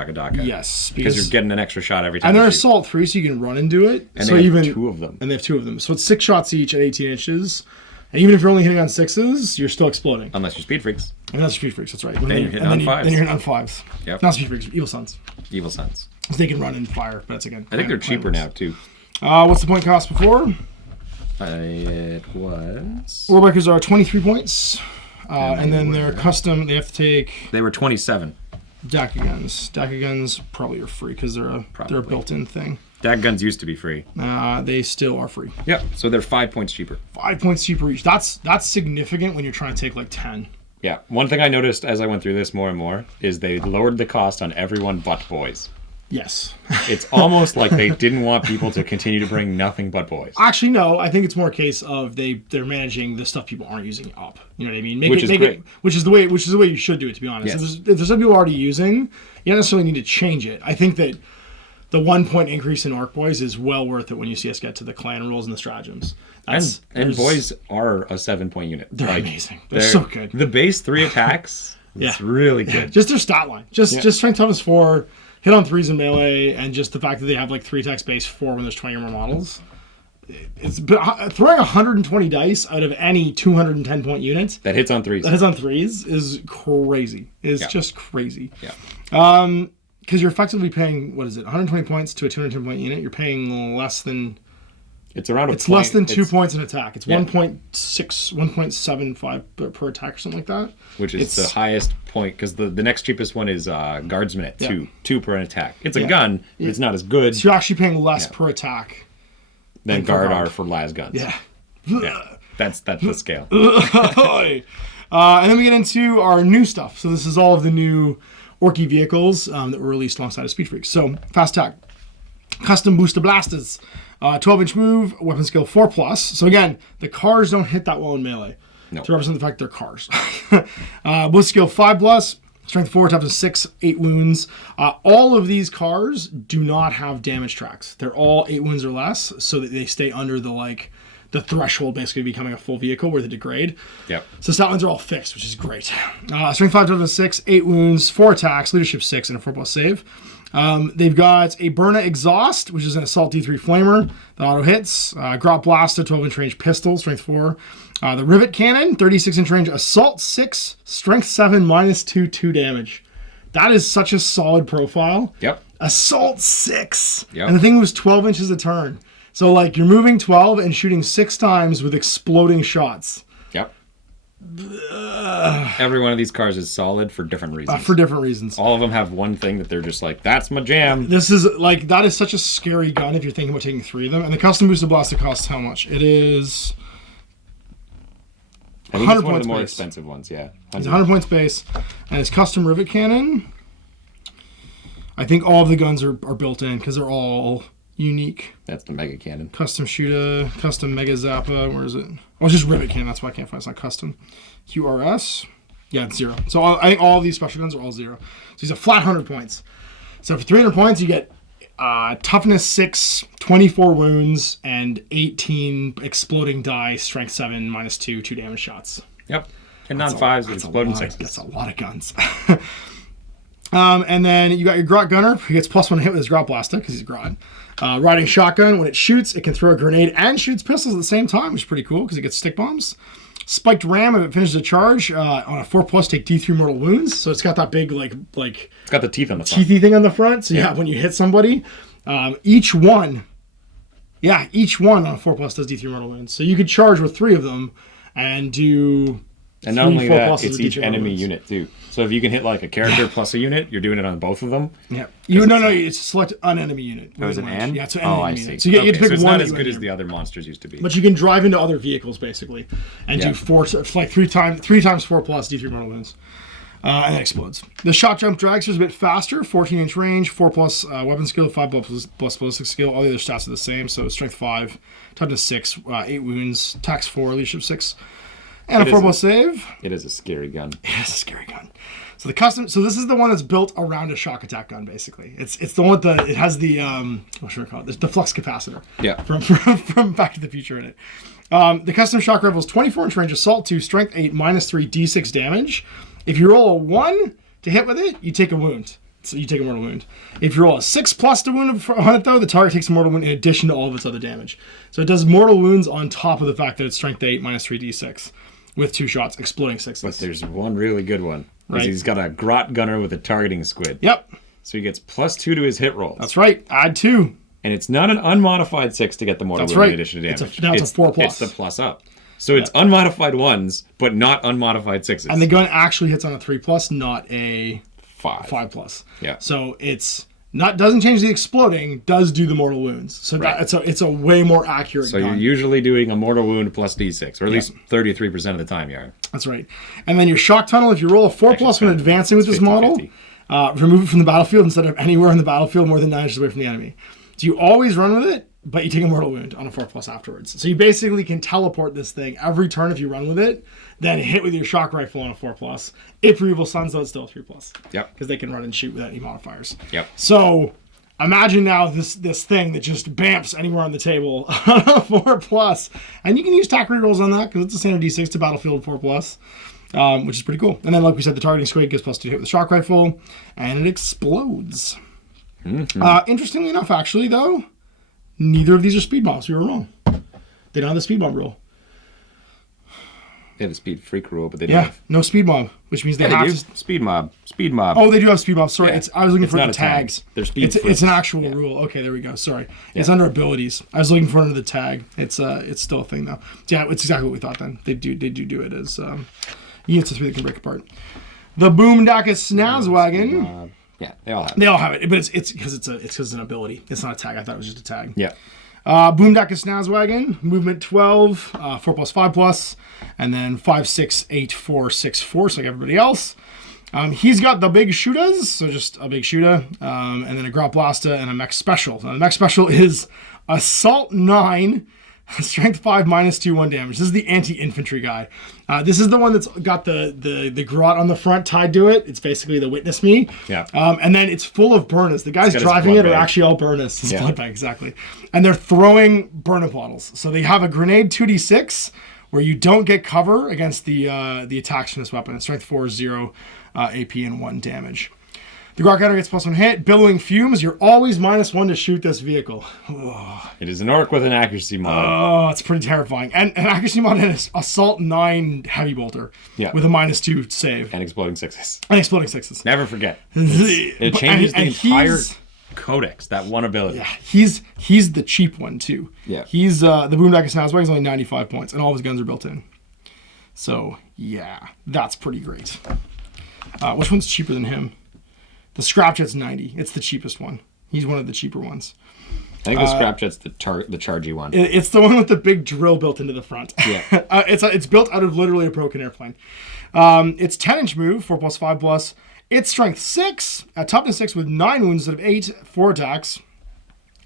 Yes. Because you're getting an extra shot every time. And they're Assault 3, so you can run and do it. And so they have 2 of them. And they have 2 of them. So it's 6 shots each at 18 inches. And even if you're only hitting on 6s, you're still exploding. Unless you're Speed Freaks. And that's Speed Freaks, that's right. Then you're hitting on 5s. Then you're hitting on 5s. Yep. Not Speed Freaks, Evil Sons. Evil Sons. So they can run and fire, but it's again. I think they're cheaper now, too. What's the point cost before? It was... Warbikers are 23 points. And then they're custom, they have to take... They were 27. Daka Guns probably are free because they're a built-in thing. Daka Guns used to be free. They still are free. Yep, so they're 5 points cheaper. 5 points cheaper each. That's significant when you're trying to take like 10. Yeah, one thing I noticed as I went through this more and more is they lowered the cost on everyone but boys. Yes. It's almost like they didn't want people to continue to bring nothing but boys. Actually, no. I think it's more a case of they're managing the stuff people aren't using up. You know what I mean? Which is great. Which is the way you should do it. To be honest, Yes. If there's something people already using, you don't necessarily need to change it. I think that the 1 point increase in Ork Boys is well worth it when you see us get to the clan rules and the stratagems. And boys are a 7-point unit. They're amazing. They're so good. The base 3 attacks. It's really good. Yeah. Just their stat line. Just strength toughness 4. Hit on 3s in melee, and just the fact that they have like 3 attacks base 4 when there's 20 or more models. It's throwing 120 dice out of any 210 point unit that hits on 3s. That hits on 3s is crazy. It's just crazy. Yeah. Because you're effectively paying 120 points to a 210 point unit. You're paying less than. It's around It's less than 2 points an attack. It's 1.6, 1.75 per attack or something like that. Which is the highest point, because the next cheapest one is Guardsman at 2 per an attack. It's a gun, but it's not as good. So you're actually paying less per attack than Guard are for las guns. Yeah. That's the scale. And then we get into our new stuff. So this is all of the new Orky vehicles that were released alongside of Speed Freaks. So Fast Attack, Custom Booster Blasters. 12-inch move, weapon skill 4+. So again, the cars don't hit that well in melee. No. To represent the fact they're cars. Boost skill 5+, strength 4, toughness 6, 8 wounds. All of these cars do not have damage tracks. They're all 8 wounds or less, so that they stay under the threshold, basically becoming a full vehicle where they degrade. Yep. So stat lines are all fixed, which is great. Strength 5, toughness 6, 8 wounds, 4 attacks, leadership 6, and a 4+ save. They've got a Burna Exhaust, which is an Assault D3 flamer that auto hits. Grot Blaster, 12-inch range pistol, strength 4. The Rivet Cannon, 36-inch range, Assault 6, strength 7, -2 damage. That is such a solid profile. Yep. Assault 6. Yep. And the thing was 12 inches a turn. So you're moving 12 and shooting 6 times with exploding shots. Yep. Every one of these cars is solid for different reasons. All of them have one thing that they're just like, that's my jam. This is that is such a scary gun if you're thinking about taking 3 of them. And the custom boosted blaster costs how much? It is I think it's one of the more expensive ones, yeah. It's 100 points base. And it's custom rivet cannon. I think all of the guns are built in because they're all unique. That's the mega cannon. Custom shooter, custom mega zappa. Where is it? Oh, it's just rivet cannon. That's why I can't find it. It's not custom. QRS. Yeah, it's 0. So I think all of these special guns are all 0. So he's a flat 100 points. So for 300 points, you get toughness 6, 24 wounds, and 18 exploding die, strength 7, -2, 2 damage shots. Yep. And non-5s with exploding 6s. That's a lot of guns. And then you got your Grot Gunner. He gets +1 hit with his Grot Blaster because he's Grot. Riding Shotgun. When it shoots, it can throw a grenade and shoots pistols at the same time, which is pretty cool because it gets stick bombs. Spiked Ram, if it finishes a charge on a 4+, take D3 mortal wounds. So it's got that big like it's got the teeth on the front. Teethy thing on the front. So yeah, when you hit somebody, each one on a 4+ does D3 mortal wounds. So you could charge with 3 of them and do. And not only that, it's each enemy unit too. So if you can hit like a character plus a unit, you're doing it on both of them. Yeah. It's select an enemy unit. Oh, is it an? Yeah, it's an enemy I unit. see. So you get to pick so it's one. Not as good as the other monsters used to be. But you can drive into other vehicles basically, and do 3 times 4+ D3 mortal wounds, and then explodes. The shot jump dragster is a bit faster, 14-inch range, 4+ weapon skill, 5+ ballistic skill. All the other stats are the same. So strength 5, toughness 6, 8 wounds, tax 4, leadership 6. And a 4+ save. It is a scary gun. It is a scary gun. So this is the one that's built around a shock attack gun, basically. It's the one with it has the what should I call it? The flux capacitor. Yeah. From Back to the Future in it. The custom shock rifle is 24-inch range, assault 2, strength 8, -3, d6 damage. If you roll a 1 to hit with it, you take a wound. So you take a mortal wound. If you roll a 6+ to wound on it, though, the target takes a mortal wound in addition to all of its other damage. So it does mortal wounds on top of the fact that it's strength 8, -3, d6. With 2 shots, exploding 6s. But there's one really good one. Right. He's got a grot gunner with a targeting squid. Yep. So he gets +2 to his hit rolls. That's right. Add 2. And it's not an unmodified 6 to get the mortal wound in addition to damage. It's a 4+. It's the plus up. So it's unmodified 1s, but not unmodified 6s. And the gun actually hits on a 3+, not a 5. 5+. Yeah. So it's doesn't change the exploding, does do the mortal wounds. So it's a way more accurate gun. So you're usually doing a mortal wound plus d6, or at least 33% of the time you are. That's right. And then your shock tunnel, if you roll a 4+ when advancing with this model, remove it from the battlefield instead of anywhere in the battlefield more than 9 inches away from the enemy. So you always run with it, but you take a mortal wound on a 4+ afterwards. So you basically can teleport this thing every turn if you run with it, then hit with your shock rifle on a 4+. If your evil sons, though, it's still a 3+. Yep. Because they can run and shoot without any modifiers. Yep. So imagine now this thing that just bamps anywhere on the table on a 4+. And you can use tack rerolls on that because it's a standard d6 to battlefield 4+, which is pretty cool. And then, like we said, the targeting squid gets +2 to hit with the shock rifle, and it explodes. Mm-hmm. Interestingly enough, actually, though, neither of these are speed mobs. We were wrong. They don't have the speed mob rule. They have the speed freak rule, but they don't have... no speed mob, which means they have to... Speed mob. Oh, they do have speed mob. Sorry, I was looking for the tags. They're speed It's an actual rule. Okay, there we go. Sorry. It's under abilities. I was looking for under the tag. It's still a thing, though. So, yeah, it's exactly what we thought then. They do it as units of 3 that can break apart. The Boomdaka Snazwagon. Yeah, they all have it. They all have it, but it's because it's an ability. It's not a tag. I thought it was just a tag. Yeah. Boomdaka Snazwagon, movement 12, 4+, 5+, and then 5, 6, 8, 4, 6, 4, so like everybody else. He's got the big shooters, so just a big shooter, and then a Grot Blaster and a Mech Special. Now, the Mech Special is Assault 9, Strength 5, -2, 1 damage. This is the anti-infantry guy. This is the one that's got the grot on the front tied to it. It's basically the Witness Me. Yeah. And then it's full of burners. The guys driving it are actually all burners. His blood bag, exactly. And they're throwing burner bottles. So they have a grenade 2d6 where you don't get cover against the attacks from this weapon. It's strength 4, 0, AP, and 1 damage. The Grot Gunner gets +1 hit. Billowing Fumes, you're always -1 to shoot this vehicle. Oh. It is an orc with an accuracy mod. Oh, it's pretty terrifying. And an accuracy mod and an Assault 9 Heavy Bolter with a -2 save. And exploding 6s. Never forget. It changes the entire Codex, that one ability. Yeah, he's the cheap one, too. Yeah. He's, the Boomdaka Snazwagon is only 95 points, and all of his guns are built in. So, yeah, that's pretty great. Which one's cheaper than him? The Scrapjet's 90. It's the cheapest one. He's one of the cheaper ones. I think the Scrapjet's the chargy one. It's the one with the big drill built into the front. Yeah. It's built out of literally a broken airplane. It's 10-inch move, 4+, 5+. It's strength 6, toughness 6 with 9 wounds instead of 8, 4 attacks,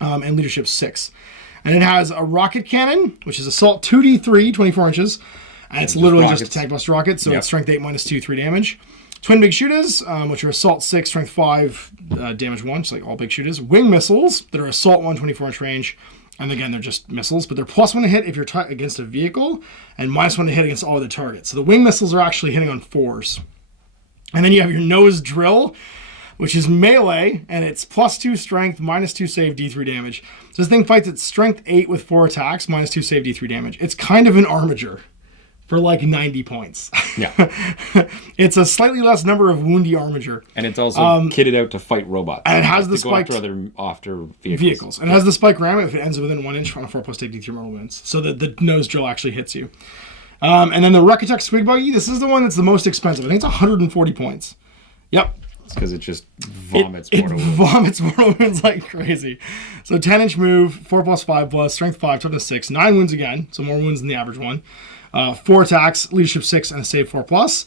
and leadership 6. And it has a rocket cannon, which is assault 2d3, 24 inches. And it's literally just a tank blast rocket, so it's strength 8, -2, 3 damage. Twin big shooters, which are assault 6, strength 5, damage 1, just like all big shooters. Wing missiles that are assault 1, 24-inch range. And again, they're just missiles, but they're +1 to hit if you're against a vehicle, and -1 to hit against all other targets. So the wing missiles are actually hitting on 4s. And then you have your nose drill, which is melee, and it's +2 strength, -2 save, D3 damage. So this thing fights at strength 8 with 4 attacks, -2 save, D3 damage. It's kind of an armiger for like 90 points. Yeah. It's a slightly less number of woundy armature. And it's also kitted out to fight robots. And it has the spike spiked after vehicles. And it has the spike ram if it ends within 1 inch on a 4+ take D3 mortal wounds. So that the nose drill actually hits you. And then the Recatech Squig Buggy, this is the one that's the most expensive. I think it's 140 points. Yep. It's because it just vomits mortal wounds. It vomits mortal wounds like crazy. So 10-inch move, 4+5+, strength 5, toughness 6, 9 wounds again, so more wounds than the average one. 4 attacks, leadership 6, and a save 4+.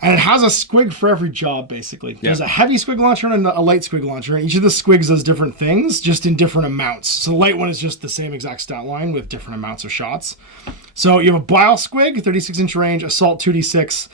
And it has a squig for every job, basically. There's a heavy squig launcher and a light squig launcher. And each of the squigs does different things, just in different amounts. So the light one is just the same exact stat line with different amounts of shots. So you have a bile squig, 36-inch range, assault 2d6.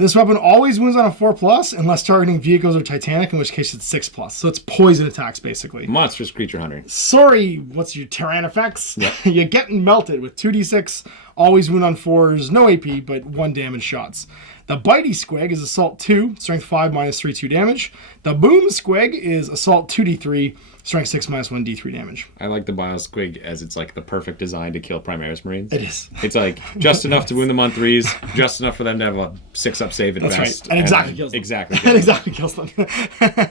This weapon always wounds on a 4+, unless targeting vehicles or Titanic, in which case it's 6+. So it's poison attacks, basically. Monstrous creature hunter. Sorry, what's your Terran effects? Yep. You're getting melted with 2d6, always wound on 4s, no AP, but 1 damage shots. The Bitey Squig is Assault 2, Strength 5, -3, 2 damage. The Boom Squig is Assault 2d3, Strength 6, -1, d3 damage. I like the Bile Squig as it's like the perfect design to kill Primaris Marines. It is. It's like just enough to wound them on 3s, just enough for them to have a 6-up save at That's best. Right. And exactly kills them. Exactly. And exactly kills them.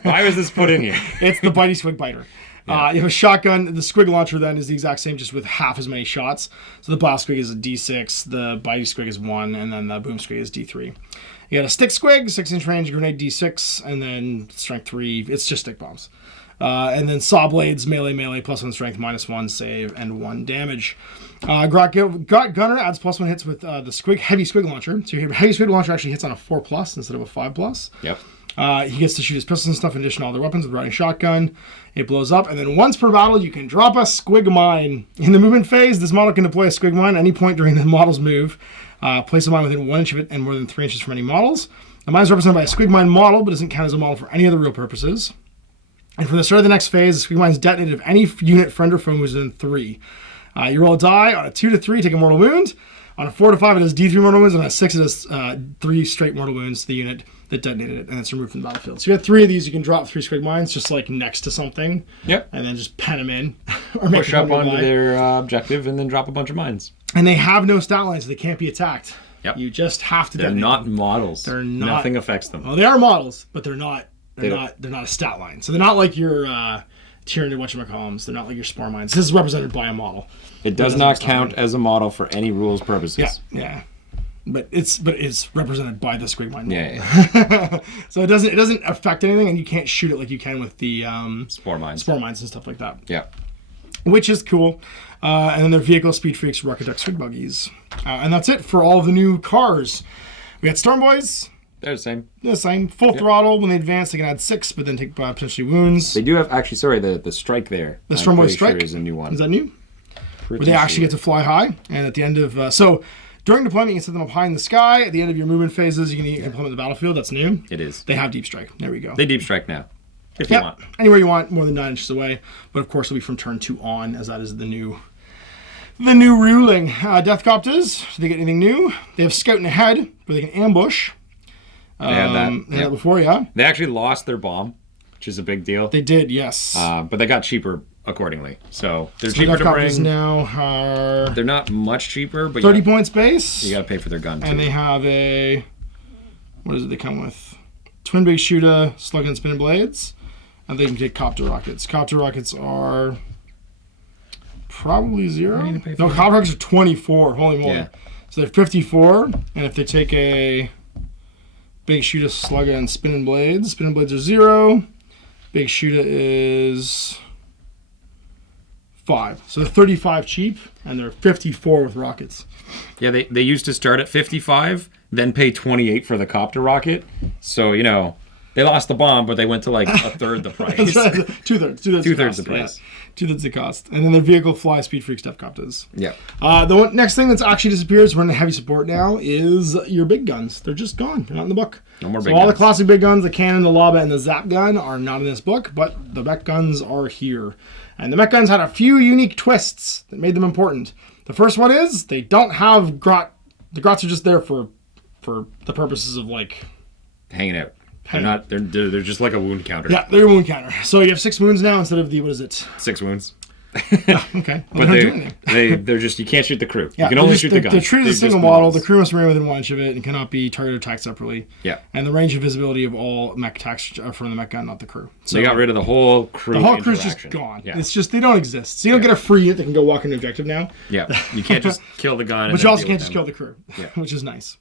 Why was this put in here? It's the Bitey Squig Biter. Yeah. You have a shotgun. The Squig Launcher then is the exact same, just with half as many shots. So the Bile Squig is a D6, the Bitey Squig is 1, and then the Boom Squig is D3. You got a Stick Squig, 6-inch range, grenade D6, and then strength 3. It's just stick bombs. And then Saw Blades, melee, +1 strength, -1 save, and 1 damage. Got Gunner adds +1 hits with the Heavy Squig Launcher. So your Heavy Squig Launcher actually hits on a 4+ instead of a 5+. Yep. He gets to shoot his pistols and stuff in addition to all their weapons with riding shotgun. It blows up, and then once per battle, you can drop a Squig Mine. In the movement phase, this model can deploy a Squig Mine at any point during the model's move. Place a mine within 1 inch of it and more than 3 inches from any models. The mine is represented by a Squig Mine model, but doesn't count as a model for any other real purposes. And from the start of the next phase, the Squig Mine is detonated if any unit, friend or foe, moves within 3. You roll a die. On a 2 to 3, take a mortal wound. On a 4 to 5, it does D3 mortal wounds. And on a 6, it does 3 straight mortal wounds to the unit that detonated it, and it's removed from the battlefield. So you have 3 of these. You can drop 3 Squig Mines just like next to something. Yep. And then just pen them in. Or push up onto their objective and then drop a bunch of mines. And they have no stat lines, so they can't be attacked. Yep. You just have to detonate. They're not models. They're not. Nothing affects them. Well, they are models, but they're not. They're not a stat line. So they're not like your Tyranid whatchamacallums. They're not like your Spore Mines. This is represented by a model. It does not count as a model for any rules purposes. Yeah. But it's represented by the Squig Mine model. Yeah. So it doesn't affect anything, and you can't shoot it like you can with the Spore Mines and stuff like that. Yeah. Which is cool. And then their vehicle speed freaks, Recatech Squig Buggies. And that's it for all of the new cars. We got Storm Boys. They're the same. They're the same. Full throttle. When they advance, they can add 6, but then take potentially wounds. They do have, actually, sorry, the strike there. The Storm Boy strike? Sure is a new one. Is that new? Where they actually get to fly high. And at the end of... so during deployment, you can set them up high in the sky. At the end of your movement phases, you can implement the battlefield. That's new. It is. They have deep strike. There we go. They deep strike now. If you want. Anywhere you want, more than 9 inches away. But of course, it'll be from turn 2 on, as that is the new ruling. Death Copters, do they get anything new? They have Scouting Ahead, where they can ambush. They had that. They had that before, yeah. They actually lost their bomb, which is a big deal. They did, yes. But they got cheaper accordingly. So they're so cheaper to bring. Now are... They're not much cheaper, but 30 points base. You got to pay for their gun, too. And they have a... What is it they come with? Twin Big Shooter, Slug and Spinning Blades. And they can take Copter Rockets. Copter Rockets are... probably 0. No, Copter Rockets are 24. Holy moly. Yeah. So they're 54. And if they take a... Big Shooter, Slugger, and Spinning Blades are 0. Big Shooter is 5. So they're 35 cheap, and they're 54 with rockets. Yeah, they used to start at 55, then pay 28 for the copter rocket. So, they lost the bomb, but they went to like a third the price. That's right. Two-thirds the price. Yeah. 2/3 the cost. And then their vehicle fly speed freak Death Copters. Yeah. The next thing that's actually disappears, we're in heavy support now, is your big guns. They're just gone. They're not in the book. No more big guns. So all the classic big guns, the cannon, the lava, and the zap gun are not in this book, but the mech guns are here. And the mech guns had a few unique twists that made them important. The first one is they don't have grot. The grots are just there for the purposes of like hanging out. They're just like a wound counter. Yeah, they're a wound counter. So you have 6 wounds now instead of the, what is it? 6 wounds. Okay. But they're just, you can't shoot the crew. Yeah, you can only shoot the guns. They're treated as a single model. The crew must remain within 1 inch of it and cannot be targeted or attacked separately. Yeah. And the range of visibility of all mech attacks are from the mech gun, not the crew. So they got rid of the whole crew. The whole crew's just gone. Yeah. It's just, they don't exist. So you don't get a free unit that can go walk into objective now. Yeah. You can't just kill the gun. But you also can't just kill the crew, which is nice.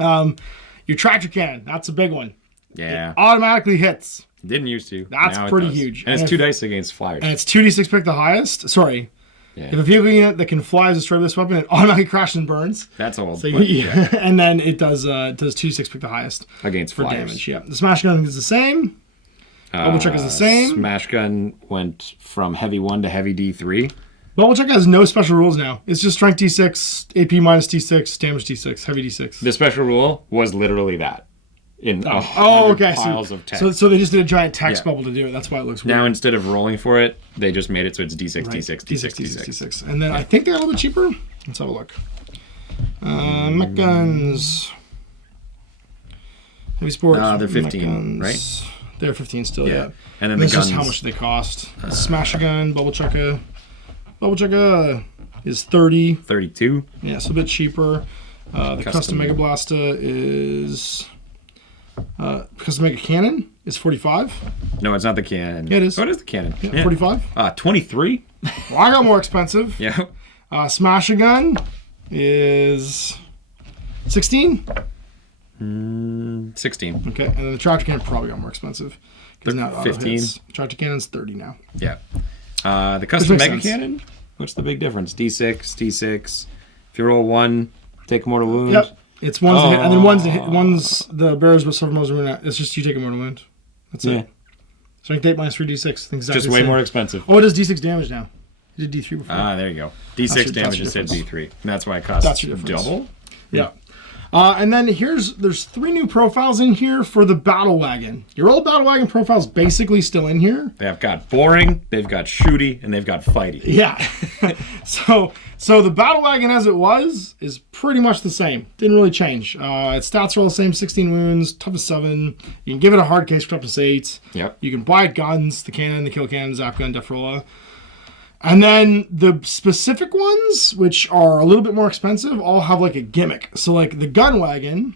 Your tractor cannon, that's a big one. Yeah. It automatically hits. Didn't used to. That's pretty huge. And it's 2 dice against flyers. And it's 2d6 pick the highest. Sorry. Yeah. If a vehicle unit that can fly is destroyed with this weapon, it automatically crashes and burns. That's old. So and then it does 2d6 pick the highest. Against for flyers. Damage. Yeah. The smash gun is the same. Bubble check is the same. Smash gun went from heavy 1 to heavy D3. Bubble check has no special rules now. It's just strength D6, AP minus D6, damage D6, heavy D6. The special rule was literally that. In okay. piles of text. So they just did a giant text bubble to do it. That's why it looks weird. Now instead of rolling for it, they just made it so it's D6, right. D6, D6, D6, D6. And then I think they're a little bit cheaper. Let's have a look. Mech guns. Heavy sports. They're 15, right? They're 15 still, yeah. And then the guns. Just how much they cost. Smash a gun, bubble checker. Bubble checker is 30. 32. Yeah, so a bit cheaper. The custom Mega Blaster is... custom Mega Cannon is 45. No, it's not the cannon. Yeah, it is. Oh, it is the cannon. Yeah. 45. 23. Well, I got more expensive. Yeah. Smash a gun is 16. 16. Okay, and then the tractor cannon probably got more expensive. Now 15. Tractor cannon's 30 now. Yeah. The custom Mega Cannon, what's the big difference? D6, D6. If you roll 1, take mortal wound. Yep. It's one's to hit, and then one's the bearers with silver muzzle wound. It's just you take a mortal wound. That's it. Strength 8 minus 3d6. Exactly just way more expensive. Oh, it does d6 damage now. You did d3 before. There you go. D6 damage instead of d3. And that's why it costs double. Yeah. And then there's 3 new profiles in here for the Battle Wagon. Your old Battle Wagon profile's basically still in here. They've got boring, they've got shooty, and they've got fighty. Yeah. so the Battle Wagon as it was is pretty much the same. Didn't really change. Its stats are all the same, 16 wounds, toughness 7. You can give it a hard case for toughness 8. Yep. You can buy it guns, the cannon, the kill cannon, zap gun, death roller. And then the specific ones, which are a little bit more expensive, all have like a gimmick. So like the gun wagon,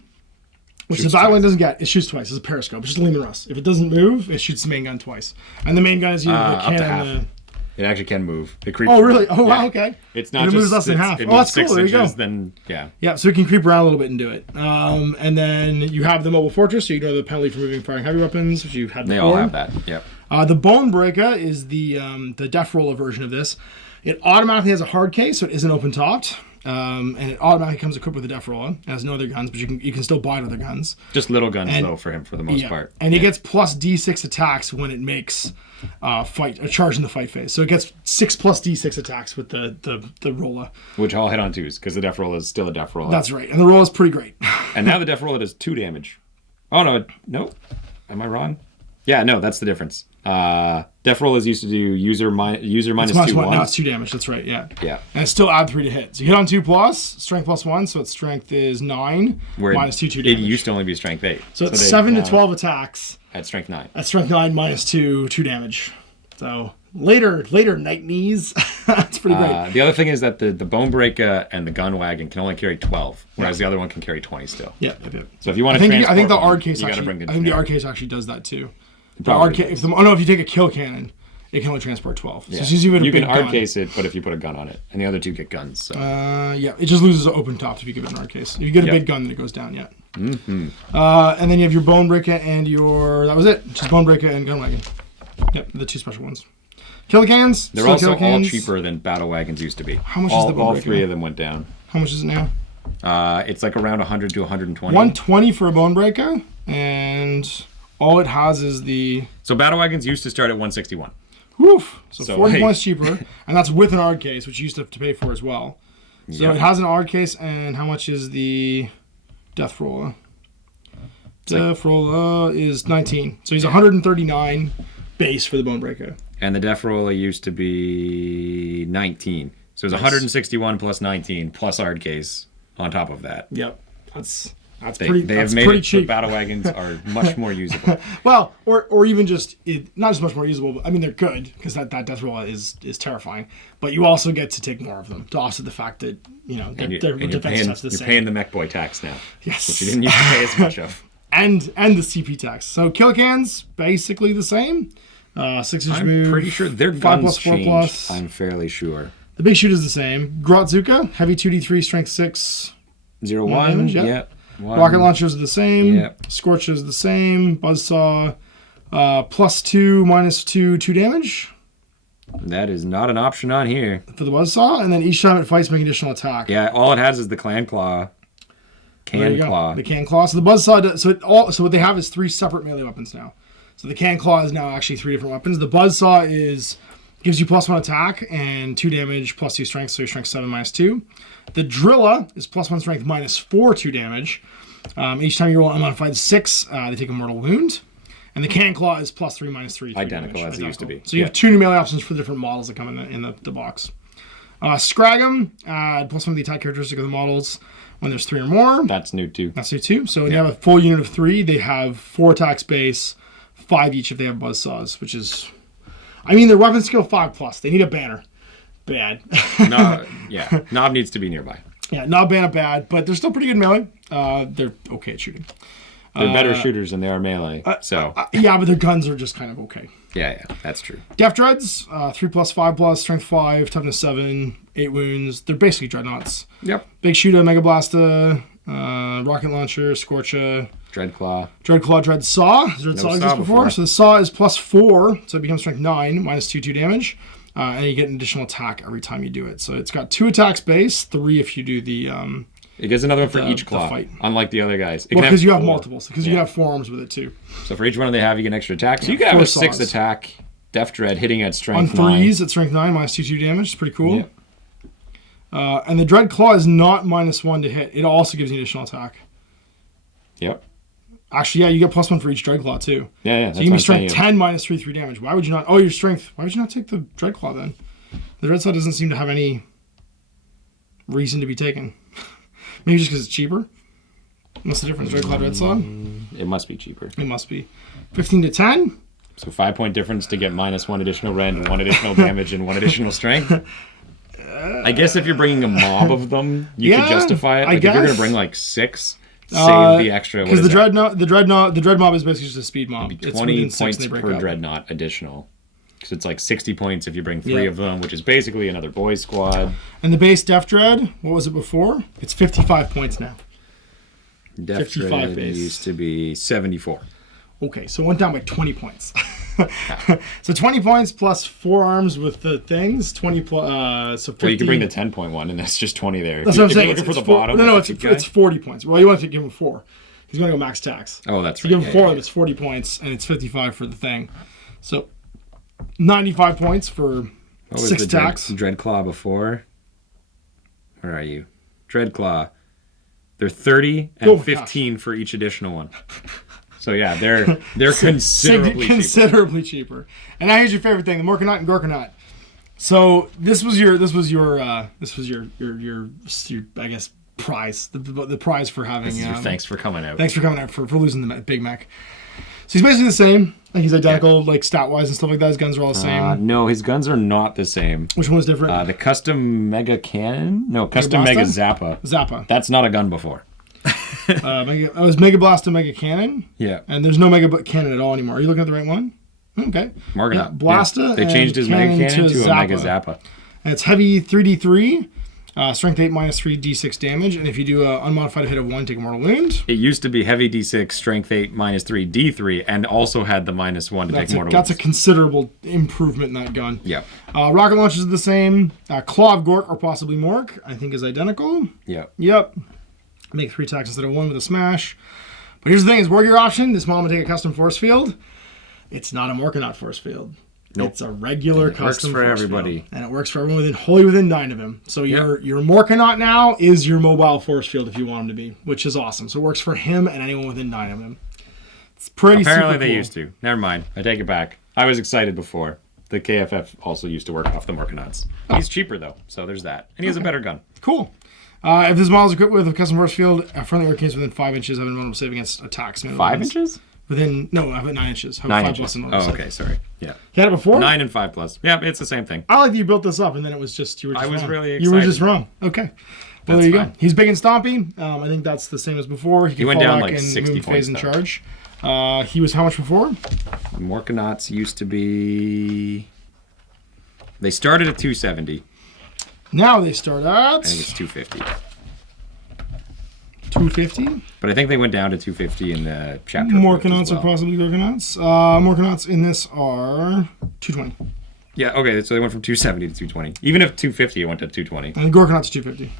which the Battle Wagon doesn't get, it shoots twice. It's a periscope. It's just Lehman Russ. If it doesn't move, it shoots the main gun twice. And the main gun is either the cannon. It actually can move. It creeps. Oh really? Oh wow. Okay. It's not. It moves less than half. Oh, that's cool. There you go. Then yeah. Yeah. So it can creep around a little bit and do it. And then you have the mobile fortress, so you know the penalty for moving, firing heavy weapons, which you had before. They all have that. Yep. The Bone Breaker is the death roller version of this. It automatically has a hard case, so it isn't open topped. And it automatically comes equipped with a death roller. It has no other guns, but you can still buy it with other guns. Just little guns though for him for the most part. And it gets plus D6 attacks when it makes a charge in the fight phase. So it gets 6 plus D6 attacks with the roller. Which all hit on 2s because the death roller is still a death roller. That's right, and the roller is pretty great. And now the death roller does 2 damage. Oh no, am I wrong? Yeah, no, that's the difference. Death rollers used to do user minus 2 1. Now it's 2 damage. That's right. Yeah. Yeah. And it's still add 3 to hit. So you hit on 2 plus strength plus 1, so its strength is 9 minus 2 damage. It used to only be strength 8. So it's 7 to 12 attacks. At strength 9. At strength 9 minus 2 damage. So later night knees. That's pretty great. The other thing is that the Bone Breaker and the Gun Wagon can only carry 12, whereas the other one can carry 20 still. Yeah. So if you want to transport, I think the ARD case actually does that too. If you take a kill cannon, it can only transport 12. So it's you can ARD case it, but if you put a gun on it, and the other 2 get guns. So. It just loses open tops if you give it an ARD case. If you get a big gun, then it goes down. Yeah. Mm-hmm. And then you have your Bone Breaker and that was it. Just Bone Breaker and Gun Wagon. Yep, the 2 special ones. Kill cans. They're also all cheaper than Battle Wagons used to be. How much is the Bone Breaker? All 3 of them went down. How much is it now? It's like around 100 to 120. 120 for a Bone Breaker, and all it has is the... So Battle Wagons used to start at 161. Woof! So 40 points cheaper, and that's with an ARD case, which you used to have to pay for as well. So it has an ARD case, and how much is the Death Roller? Death Roller is 19. So he's 139 base for the Bone Breaker. And the Death Roller used to be 19. So it was 161 plus 19 plus ARD case on top of that. Yep. That's They have made it cheap. So battle wagons are much more usable. Well, or even just not as much more usable. But, I mean, they're good because that death roll is terrifying. But you also get to take more of them to offset the fact that they're defense the same. You're paying the Mech Boy tax now. Yes, which you didn't used to pay as much of. And the CP tax. So kill cans basically the same. 6-inch move. I'm pretty sure their guns changed. I'm fairly sure. The big shoot is the same. Grotzuka, heavy 2d3, strength 6. 0-1. Yep. Rocket launchers are the same. Yep. Scorch is the same. Buzzsaw, +2, -2, 2 damage. That is not an option on here. For the Buzzsaw, and then each time it fights, make an additional attack. Yeah, all it has is the Clan Claw. The Can Claw. So the Buzzsaw does, so what they have is 3 separate melee weapons now. So the Can Claw is now actually 3 different weapons. The Buzzsaw gives you +1 attack and 2 damage, +2 strength, so your strength 7, -2. The Drilla is +1 strength, -4, 2 damage. Each time you roll unmodified 6, they take a mortal wound. And the Can Claw is +3, -3. Identical as it used to be. So you have 2 new melee options for the different models that come in the box. Scrag'em, +1 of the attack characteristic of the models when there's 3 or more. That's new too. So when you have a full unit of 3, they have 4 attacks base, 5 each if they have buzzsaws, which is... I mean, their weapon skill 5+. They need a banner. Bad. Knob needs to be nearby. Yeah, Knob, banner, bad, but they're still pretty good melee. They're okay at shooting. They're better shooters than they are melee. Yeah, but their guns are just kind of okay. Yeah, that's true. Def Dreads, 3+, 5+, strength 5, toughness 7, 8 wounds. They're basically Dreadnoughts. Yep. Big Shooter, Mega Blaster, Rocket Launcher, Scorcha. Dreadclaw, Dread Saw. Has Dread Saw existed before? So the Saw is +4, so it becomes strength 9, -2, 2 damage. And you get an additional attack every time you do it. So it's got 2 attacks base, 3 if you do the... it gets another one for each claw, unlike the other guys. Because you have multiples, because you have 4 arms with it too. So for each one they have, you get an extra attack. So you can have a 6 attack Def Dread hitting at strength 9. On 3s at strength 9, -2, 2 damage. It's pretty cool. Yeah. And the Dread Claw is not -1 to hit. It also gives you an additional attack. Yep. Actually, yeah, you get +1 for each Dreadclaw too. Yeah. So you can be strength 10 -3, 3 damage. Why would you not? Oh, your strength. Why would you not take the Dreadclaw then? The Dreadclaw doesn't seem to have any reason to be taken. Maybe just because it's cheaper. What's the difference? Dreadclaw, Dreadsaw? It must be cheaper. It must be. 15 to 10. So 5-point difference to get -1 additional rend, 1 additional damage, and 1 additional strength. I guess if you're bringing a mob of them, you could justify it. Like if you're going to bring like 6. Save the extra. Because the Dread Mob is basically just a speed mob. It'd be 20 points per Dreadnought additional. Because it's like 60 points if you bring 3 of them, which is basically another boys squad. And the base Def Dread, what was it before? It's 55 points now. Def Dread used to be 74. Okay, so it went down by 20 points. So 20 points plus 4 arms with the things. 20 plus. So 50. Well, you can bring the 10-point one, and that's just 20 there. That's what I'm saying. You're looking for the bottom. No, it's 40 points. Well, you want to give him 4. He's going to go max tax. Oh, that's right. You give him 4, it's 40 points, and it's 55 for the thing. So 95 points for 6 attacks. Dreadclaw before. Where are you? Dreadclaw. They're 30 and 15 for each additional one. So yeah, they're considerably cheaper. And now here's your favorite thing: the Morkanaut and Gorkanaut. So this was your I guess prize, the prize for having. Thanks for coming out. Thanks for coming out for losing the Big Mech. So he's basically the same. Like he's identical, like stat wise and stuff like that. His guns are all the same. No, his guns are not the same. Which one's different? The custom Mega Cannon. No, custom Mega Zappa. Zappa. That's not a gun before. It was Mega Blast and Mega Cannon. Yeah. And there's no Mega Cannon at all anymore. Are you looking at the right one? Okay. Morkanaut. Yeah, Blasta. Yeah. They changed his Mega Cannon to a Mega Zappa. And it's heavy 3d3, strength 8 -3 d6 damage. And if you do an unmodified hit of 1, take a mortal wound. It used to be heavy d6, strength 8 -3 d3, and also had the -1 to take mortal wounds. That's a considerable improvement in that gun. Yep. Rocket launchers are the same. Claw of Gork or possibly Mork, I think is identical. Yep. Make 3 attacks instead of 1 with a smash. But here's the thing, is warrior option. This model will take a custom force field. It's not a Morkanaut force field. Nope. It's a regular custom force everybody. Field. And it works for everyone within 9 of him. So your Morkanaut now is your mobile force field if you want him to be, which is awesome. So it works for him and anyone within 9 of him. It's pretty Apparently super they cool. used to. Never mind. I take it back. I was excited before. The KFF also used to work off the Morkanauts. He's cheaper though, so there's that. And he has a better gun. Cool. If this model is equipped with a custom force field, a friendly Ork within 5 inches have an invulnerable save against attacks. 5 inches? No, I have it 9 inches. Have 9 5 inches. plus invulnerable Oh, okay, save. sorry. Yeah. You had it before? 9 and 5 plus. Yeah, it's the same thing. I like that you built this up, and then it was just, you were just wrong. Really excited. You were just wrong. Okay. Well, That's there you fine. go. He's big and stompy. I think that's the same as before. He went fall down back like and 60 move phase points, in though. charge. He was how much before? Morkanauts used to be... They started at 270. Now they start at... I think it's 250. 250? But I think they went down to 250 in the chapter. Morkanauts are possibly Gorgonauts. Morkanauts in this are 220. Yeah, okay, so they went from 270 to 220. Even if 250, it went to 220. And the Gorgonauts 250.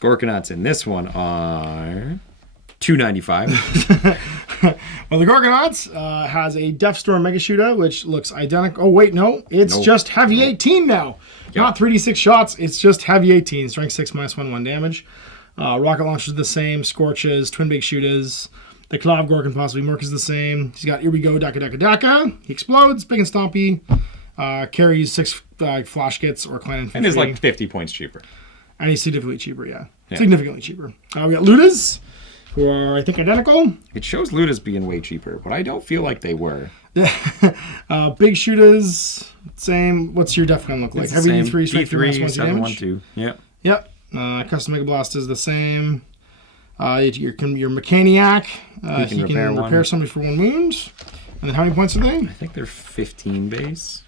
Gorkanauts in this one are 295. Well, the Gorgonauts has a Deathstorm Mega Shooter, which looks identical. Oh, wait, no. It's just Heavy 18 now. Yep. Not 3d6 shots. It's just Heavy 18. Strength 6 -1 damage. Rocket launcher is the same. Scorches, Twin Big Shooters. The Clav Gorgon possibly. Merc is the same. He's got Here We Go, Daka Daka Daka. He explodes. Big and stompy. Carries 6 flash kits or clan infantry. And is like 50 points cheaper. And he's significantly cheaper, yeah. Significantly cheaper. We got Ludas, who are, I think, identical. It shows Ludas being way cheaper, but I don't feel like they were. Big Shooters, same. What's your def gun look like? It's Heavy the same. D3, strength 3, D3, -1 damage. 712. Yep. Yep. Custom Mega Blast is the same. Your Mechaniac, he can repair somebody for 1 wound. And then how many points are they? I think they're 15 base.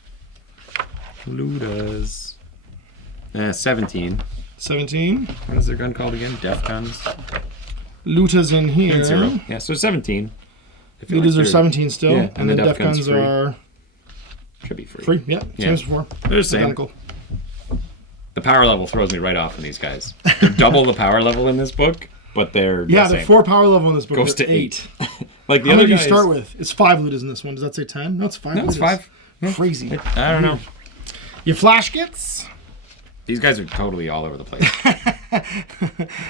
Ludas. 17. 17. What is their gun called again? Def guns. Luta's in here. And 0. Yeah, so 17. Lutas are 17 still. Yeah, and then Def guns free. are should be free. free. Yeah, same as before. They're the same. Identical. The power level throws me right off in these guys. They're double the power level in this book, but they're the Yeah, same. the 4 power level in this book Goes are to 8. Like the How other many do you guys. start with? It's 5 Ludas in this one. Does that say 10? No, it's 5 No, it's Ludas. 5. Yeah. Crazy. I don't know. Your flash kits. These guys are totally all over the place.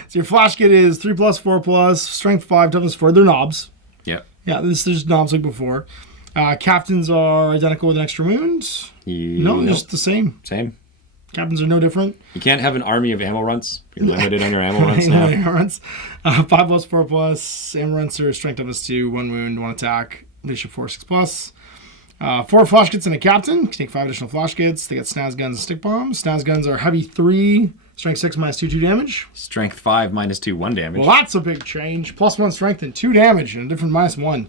So your flash kit is 3+, 4+, strength 5, toughness 4. They're knobs. Yep. Yeah, there's knobs like before. Captains are identical with an extra wound. No, just the same. Same. Captains are no different. You can't have an army of ammo runts. You're limited on your ammo runts now. Ammo runs. 5+, 4+. Ammo runs are strength toughness 2, 1 wound, 1 attack. Leadership 4, 6+. 4 flash kits and a captain. You can take 5 additional flash kits. They got snaz guns and stick bombs. Snaz guns are heavy 3, strength 6 -2, 2 damage. Strength 5 -2, 1 damage. Well, that's a big change. +1 strength and 2 damage and a different -1.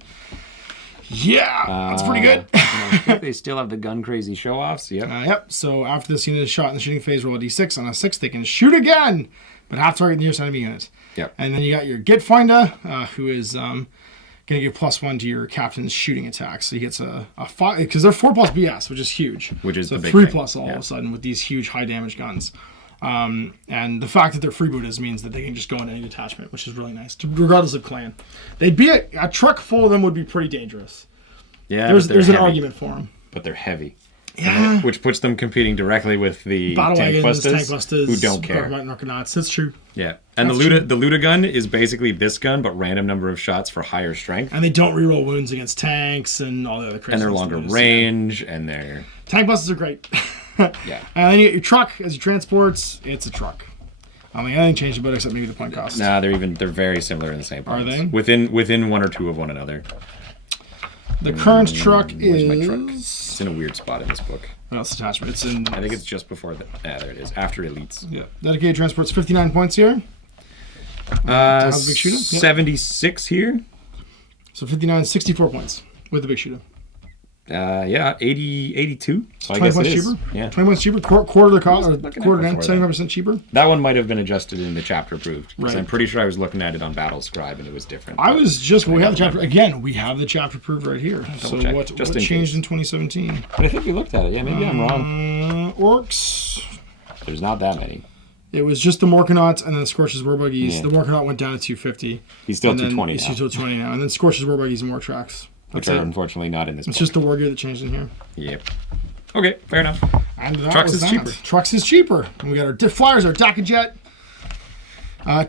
Yeah, that's pretty good. I think they still have the gun crazy show offs. Yep. Yep. So after this unit is shot in the shooting phase, roll a d6. On a 6, they can shoot again, but half target the nearest enemy unit. Yep. And then you got your Git Finder, who is going to give +1 to your captain's shooting attack. So he gets a 5, because they're 4+ BS, which is huge. Which is so the big 3+ thing. all of a sudden with these huge high damage guns. And the fact that they're freebooters means that they can just go into any detachment, which is really nice, regardless of clan. They'd be a truck full of them would be pretty dangerous. Yeah. There's an argument for them. But they're heavy. Yeah. Which puts them competing directly with the Battle tank wagons, busters, tank busters, who don't care. Narconauts. That's true. Yeah. And the Luda gun is basically this gun, but random number of shots for higher strength. And they don't reroll wounds against tanks and all the other crazy. And they're longer range, and they're... Tank busters are great. Yeah. And then you get your truck as your transports. It's a truck. I mean, anything changed about it except maybe the point cost. Nah, they're very similar in the same points. Are they? Within 1 or 2 of one another. The current truck Where's is... my truck? It's in a weird spot in this book. Well, it's attachment. It's in... I think it's just before the... there it is. After Elites. Yeah. Dedicated transport's 59 points here. How's the big shooter? 76 here. So 59, 64 points with the big shooter. Yeah, 82. So I 20 guess points it is. cheaper? Yeah. 20 points cheaper? Quarter the cost, or looking at quarter down, before that. 75% cheaper? That one might have been adjusted in the chapter approved. Because Right. I'm pretty sure I was looking at it on Battle Scribe and it was different. I was just, we have the chapter, again, we have the chapter approved right here. So check, what just in changed case. in 2017? But I think we looked at it. Yeah, maybe I'm wrong. Orks. There's not that many. It was just the Morkanauts and then Scorch's War Buggies. Yeah. The Morkanaut went down to 250. He's still and then 220 He's now. still 220 now. And then Scorch's War Buggies and War Tracks. Which That's are it. unfortunately not in this It's book. just the war gear that changed in here. Yep. Okay, fair enough. And that Trucks was is that. cheaper. Trucks is cheaper. And we got our flyers, our Daka Jet,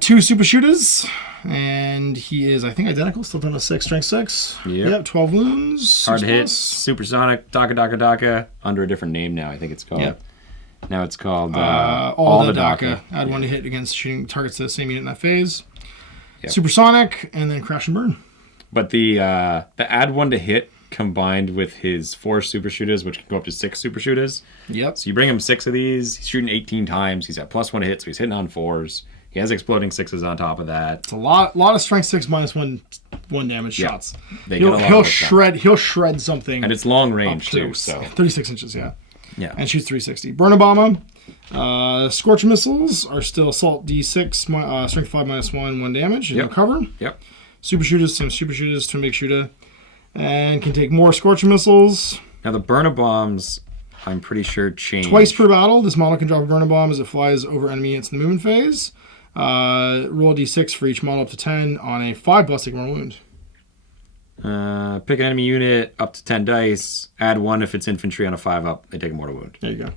2 super shooters, and he is, I think, identical. Still on a 6, strength 6. Yep. 12 wounds. Hard 6 hit, plus. supersonic, Daka Daka Daka, under a different name now, I think it's called. Yep. Now it's called All the Daka. Add 1 to hit against shooting targets to the same unit in that phase. Yep. Supersonic, and then Crash and Burn. But the add 1 to hit combined with his 4 super shooters, which can go up to 6 super shooters. Yep. So you bring him 6 of these. He's shooting 18 times. He's at +1 to hit, so he's hitting on 4s. He has exploding 6s on top of that. It's a lot of strength 6 -1 damage shots. He'll shred something. And it's long range too. So 36 inches, yeah. Yeah. And shoots 360. Burn Obama. Scorch missiles are still assault D6, strength 5 -1, 1 damage. And cover. Yep. Super shooters, same super shooters, twin big shooter. And can take more Scorch missiles. Now the burner bombs, I'm pretty sure change. Twice per battle, this model can drop a burner bomb as it flies over enemy units in the movement phase. Roll D6 for each model up to 10 on a 5+, take more wound. Pick an enemy unit up to 10 dice. Add 1 if it's infantry on a 5 up. They take a mortal wound. There you go.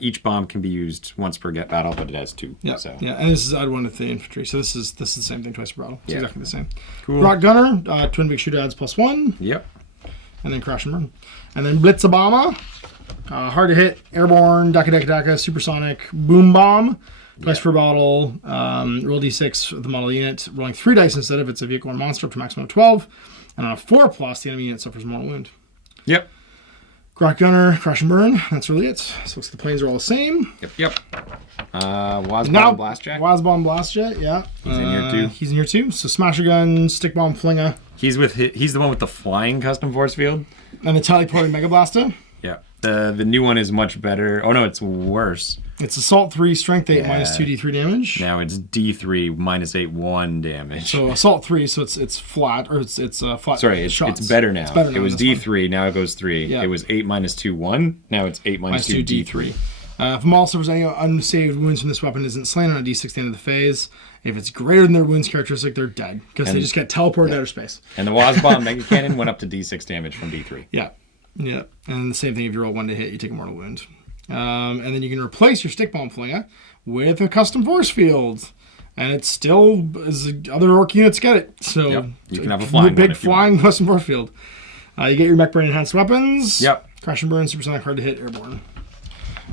Each bomb can be used once per battle, but it has 2. Yeah, so. yeah, and this is add 1 to the infantry, so this is the same thing twice per battle. It's exactly the same. Cool. Rock Gunner, twin big shooter adds +1. Yep. And then Crash and Burn. And then Blitz Obama, hard to hit, airborne, Daka, supersonic, boom bomb. Twice per battle, roll D6 for the model unit, rolling 3 dice instead if it's a vehicle or monster up to a maximum of 12. And on a 4+, the enemy unit suffers mortal wound. Yep. Rock Gunner, Crash and Burn, that's really it. So the planes are all the same. Yep. Wazbomb Blastjack. Wazbomb Blastjack, yeah. He's in here too. He's in here too. So Smasher Gun, Stick Bomb Flinger. He's the one with the flying custom force field. And the teleporting Mega Blaster. Yeah. The new one is much better. Oh no, it's worse. It's Assault 3, Strength 8, -2 D3 damage. Now it's D3 -8 1 damage. So Assault 3, so it's flat, or it's flat. Sorry, shots. it's better now. It's better now it was D3, now it goes 3. Yeah. It was 8 -2 1. Now it's 8 -2 D3. If a model suffers any unsaved wounds from this weapon isn't slain on a D6 at the end of the phase, if it's greater than their wounds characteristic, they're dead because they just get teleported out of space. And the Wazbomb Mega Cannon went up to D6 damage from D3. Yeah. Yeah, and the same thing if you roll 1 to hit, you take a mortal wound. And then you can replace your Stick Bomb Flinger with a custom force field. And it's still, as other Orc units get it. So you can have a flying big flying custom force field. You get your Mek Boy Enhanced Weapons. Yep. Crash and Burn, Supersonic, hard to hit, airborne.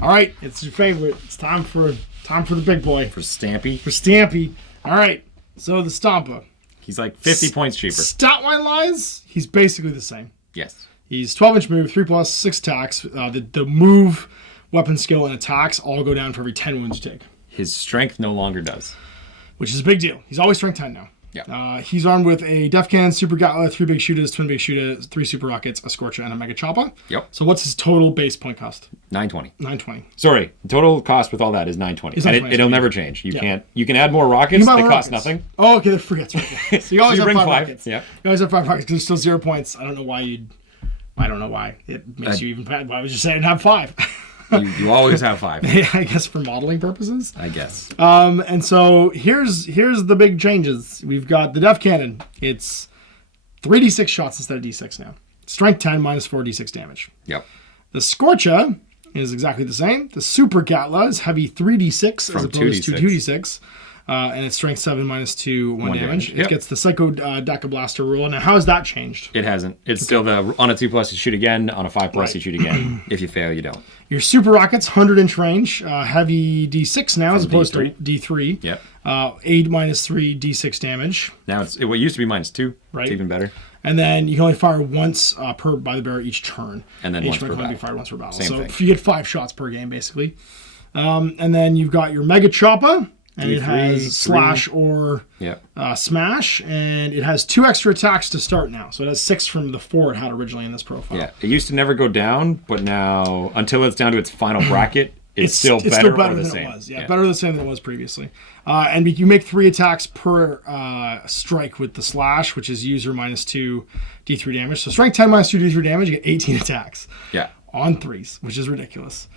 All right, it's your favorite. It's time for the big boy. For Stampy. For Stampy. All right, so the Stomper. He's like 50 points cheaper. Stat line wise, he's basically the same. Yes. He's 12-inch move, 3+, 6 attacks. The move, weapon skill, and attacks all go down for every 10 wounds you take. His strength no longer does. Which is a big deal. He's always strength 10 now. Yeah. He's armed with a Def Cannon, Super Gatla, 3 big shooters, twin big shooters, 3 super rockets, a Scorcher, and a Mega Chopper. Yep. So what's his total base point cost? 920. 920. Sorry, total cost with all that is 920. And it'll never change. You can add more rockets that cost nothing. Oh, okay, forget it. Right. So you always have 5 rockets. Yeah. You always have 5 rockets because there's still 0 points. I don't know why it makes you even bad. Why would you say I'd have 5? You always have 5. I guess for modeling purposes. I guess. And so here's the big changes. We've got the Def Cannon. It's 3d6 shots instead of d6 now. Strength 10 -4 d6 damage. Yep. The Scorcher is exactly the same. The Super Gatla is heavy 3d6 as opposed to 2d6. And it's strength 7 -2 1 damage. It gets the Psycho Daka Blaster rule. Now, how has that changed? It hasn't. It's still on a 2+ you shoot again, on a 5+ you shoot again. If you fail, you don't. Your Super Rockets, 100-inch range, heavy D6 now as opposed to D3. Yep. 8 -3 D6 damage. Now it used to be -2. Right. It's even better. And then you can only fire once by the bearer each turn. And then each once per can only battle. be fired once per battle. Same thing. You get 5 shots per game, basically. And then you've got your Mega Chopper. And D3, it has slash or smash, and it has 2 extra attacks to start now. So it has 6 from the 4 it had originally in this profile. Yeah, it used to never go down, but now, until it's down to its final bracket, it's still better or the same. It was. Yeah, better the same than it was previously. And you make 3 attacks per strike with the slash, which is user -2 D3 damage. So strength 10 -2 D3 damage, you get 18 attacks. Yeah. On 3s, which is ridiculous.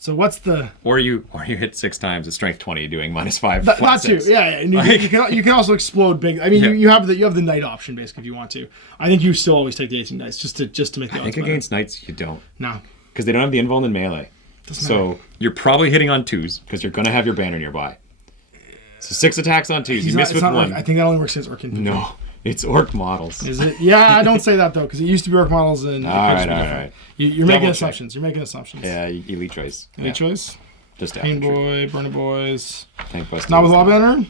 So what's the... Or you hit 6 times at strength 20 doing -5. That too, yeah. And you can also explode big. I mean, you have the knight option basically if you want to. I think you still always take the 18 dice just to make the odds I think better. against knights you don't. No. Because they don't have the invuln in melee. So you're probably hitting on 2s because you're going to have your banner nearby. So 6 attacks on 2s. You miss with 1. I think that only works against Orc infantry. No. It's orc models. Is it? Yeah, I don't say that though, because it used to be orc models, and all right. You're making assumptions. You're making assumptions. Yeah, elite choice. Elite choice. Just Pain Boy, Burner Boys. Tank Boy. Not with Law Banner.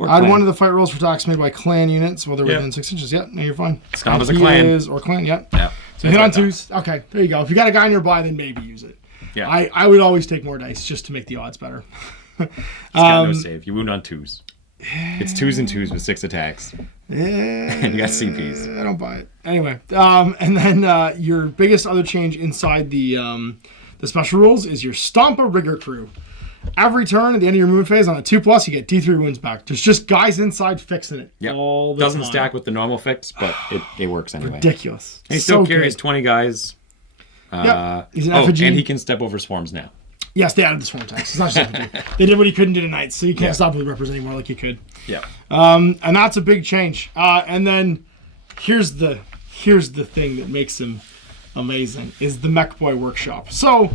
Add one of the fight rolls for attacks made by clan units while they're within 6 inches. Yeah, no, you're fine. Stomp as a clan. Or clan, yeah. Yeah. So hit on 2s. Okay, there you go. If you got a guy nearby, then maybe use it. Yeah. I would always take more dice just to make the odds better. It's got no save. You wound on 2s. It's 2s and 2s with 6 attacks. And you got CPs. I don't buy it. Anyway, and then your biggest other change inside the special rules is your Stomper Rigger Crew. Every turn at the end of your movement phase on a 2+, you get D3 wounds back. There's just guys inside fixing it all the Doesn't time. stack with the normal fix, but it works anyway. Ridiculous. He still carries 20 guys. He's an effigy. And he can step over swarms now. Yes, they added the swarm attacks. It's not just effigy. They did what he couldn't do tonight, so you can't stop with reps anymore like you could. Yeah. And that's a big change. And then here's the thing that makes him amazing is the Mek Boy Workshop. So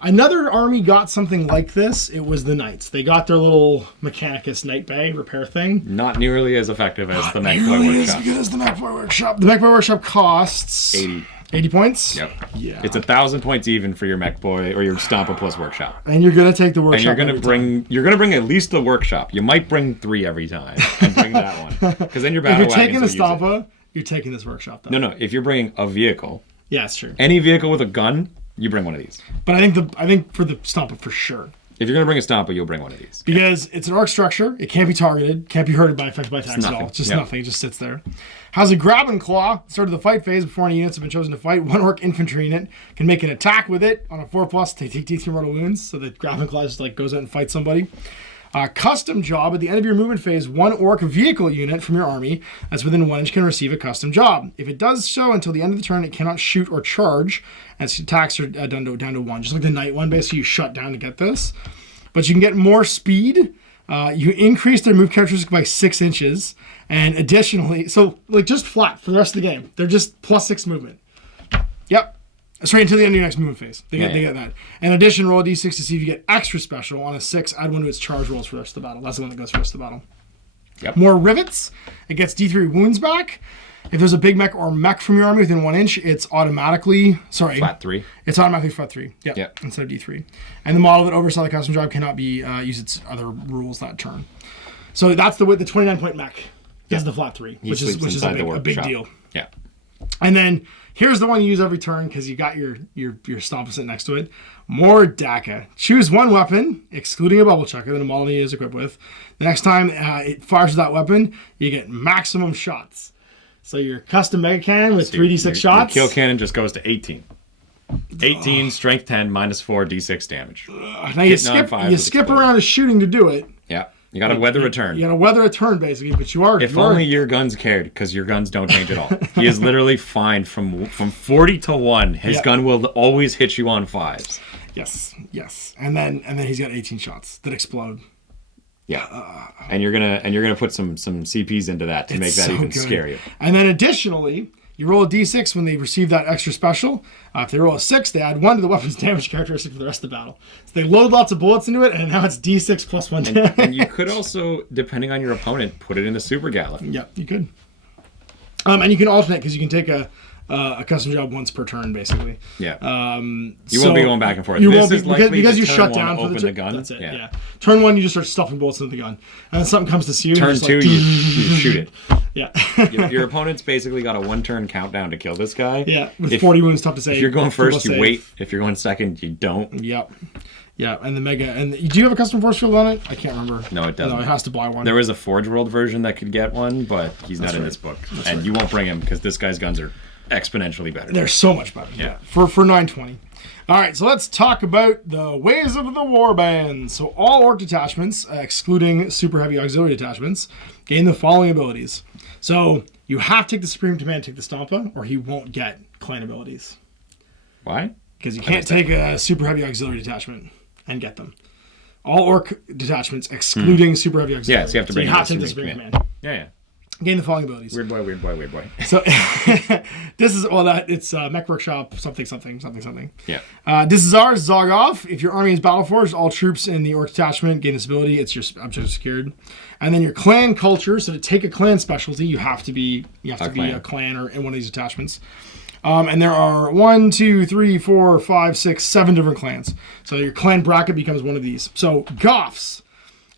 another army got something like this. It was the Knights. They got their little Mechanicus Night Bay repair thing. Not nearly as effective as the Mek Boy Workshop. As good as the Mek Boy Workshop. The Mek Boy Workshop costs 80 points? Yep. Yeah. It's 1,000 points even for your Mek Boy or your Stomper plus Workshop. And you're gonna take the Workshop. And you're gonna bring at least the Workshop. You might bring 3 every time and bring that one. Because then your battle if you're taking the Stomper, you're taking this Workshop though. No. If you're bringing a vehicle. Yeah, it's true. Any vehicle with a gun, you bring one of these. But I think for the Stomper for sure. If you're gonna bring a Stomper, you'll bring one of these. Because it's an orc structure. It can't be targeted. Can't be hurted by attacks at all. It's just nothing. It just sits there. Has a grab and claw. Started the fight phase before any units have been chosen to fight. One orc infantry unit can make an attack with it on a 4+. They take D3 mortal wounds. So the grab and claw just goes out and fights somebody. Custom job. At the end of your movement phase, one orc vehicle unit from your army that's within 1 inch can receive a custom job. If it does so until the end of the turn, it cannot shoot or charge, and its attacks are down to 1. Just like the Knight one, basically you shut down to get this. But you can get more speed. You increase their move characteristic by 6 inches. And additionally, so just flat for the rest of the game. They're just +6 movement. Yep. Sorry, until the end of your next movement phase. They get that. In addition, roll a d6 to see if you get extra special. On a 6, add 1 to its charge rolls for the rest of the battle. That's the one that goes for the rest of the battle. Yep. More rivets. It gets D3 wounds back. If there's a big mech or mech from your army within 1 inch, it's automatically... Flat 3. It's automatically flat 3. Yep. Instead of D3. And the model that oversaw the custom job cannot be use its other rules that turn. So that's the 29-point mech. Is the flat 3, which is a big deal. Yeah. And then here's the one you use every turn because you got your Stomper sitting next to it. More DACA. Choose one weapon, excluding a bubble chucker that a model is equipped with. The next time it fires with that weapon, you get maximum shots. So your custom mega cannon with 3d6 shots. Your kill cannon just goes to 18. 18, strength 10, -4, d6 damage. Now you skip around a shooting to do it. Yeah. You gotta weather a turn. You gotta weather a turn, basically, but you are... If only your guns cared, because your guns don't change at all. He is literally fine from 40 to 1. His gun will always hit you on 5s. Yes. And then he's got 18 shots that explode. Yeah. And you're gonna put some CPs into that to make that even scarier. And then additionally, you roll a d6 when they receive that extra special. If they roll a 6, they add 1 to the weapon's damage characteristic for the rest of the battle. So they load lots of bullets into it, and now it's d6 plus 1 damage. And you could also, depending on your opponent, put it in the Super Gala. Yeah, you could. And you can alternate, because you can take a custom job once per turn, basically. Yeah. You won't be going back and forth. You won't be, because you shut down for the gun. That's it. Yeah. Turn 1, you just start stuffing bullets into the gun, and then something comes to see you. Turn 2, you shoot it. Yeah. Your opponent's basically got a 1-turn countdown to kill this guy. Yeah. With 40 wounds, tough to save. If you're going first, you wait. If you're going second, you don't. Yep. Yeah, and the mega. And do you have a custom force field on it? I can't remember. No, it doesn't. No, it has to buy one. There was a Forge World version that could get one, but he's not in this book. And you won't bring him because this guy's guns are exponentially better. They're so much better. Yeah. For 920. All right, so let's talk about the ways of the warband. So all orc detachments, excluding super heavy auxiliary detachments, gain the following abilities. So you have to take the Supreme Command, take the Stomper, or he won't get clan abilities. Why? Because you can't take a super heavy auxiliary detachment and get them. All orc detachments, excluding super heavy auxiliary. Yeah, so you have to bring the Supreme Command. Yeah. Gain the following abilities. Weird boy, weird boy, weird boy. So this is it's Mek Workshop something. Yeah. This is ours. Zog off. If your army is battle forged, all troops in the Orc detachment gain this ability. It's your objective secured. And then your clan culture. So to take a clan specialty, you have to be a clan or in one of these attachments. And there are 1, 2, 3, 4, 5, 6, 7 different clans. So your clan bracket becomes one of these. So Goths.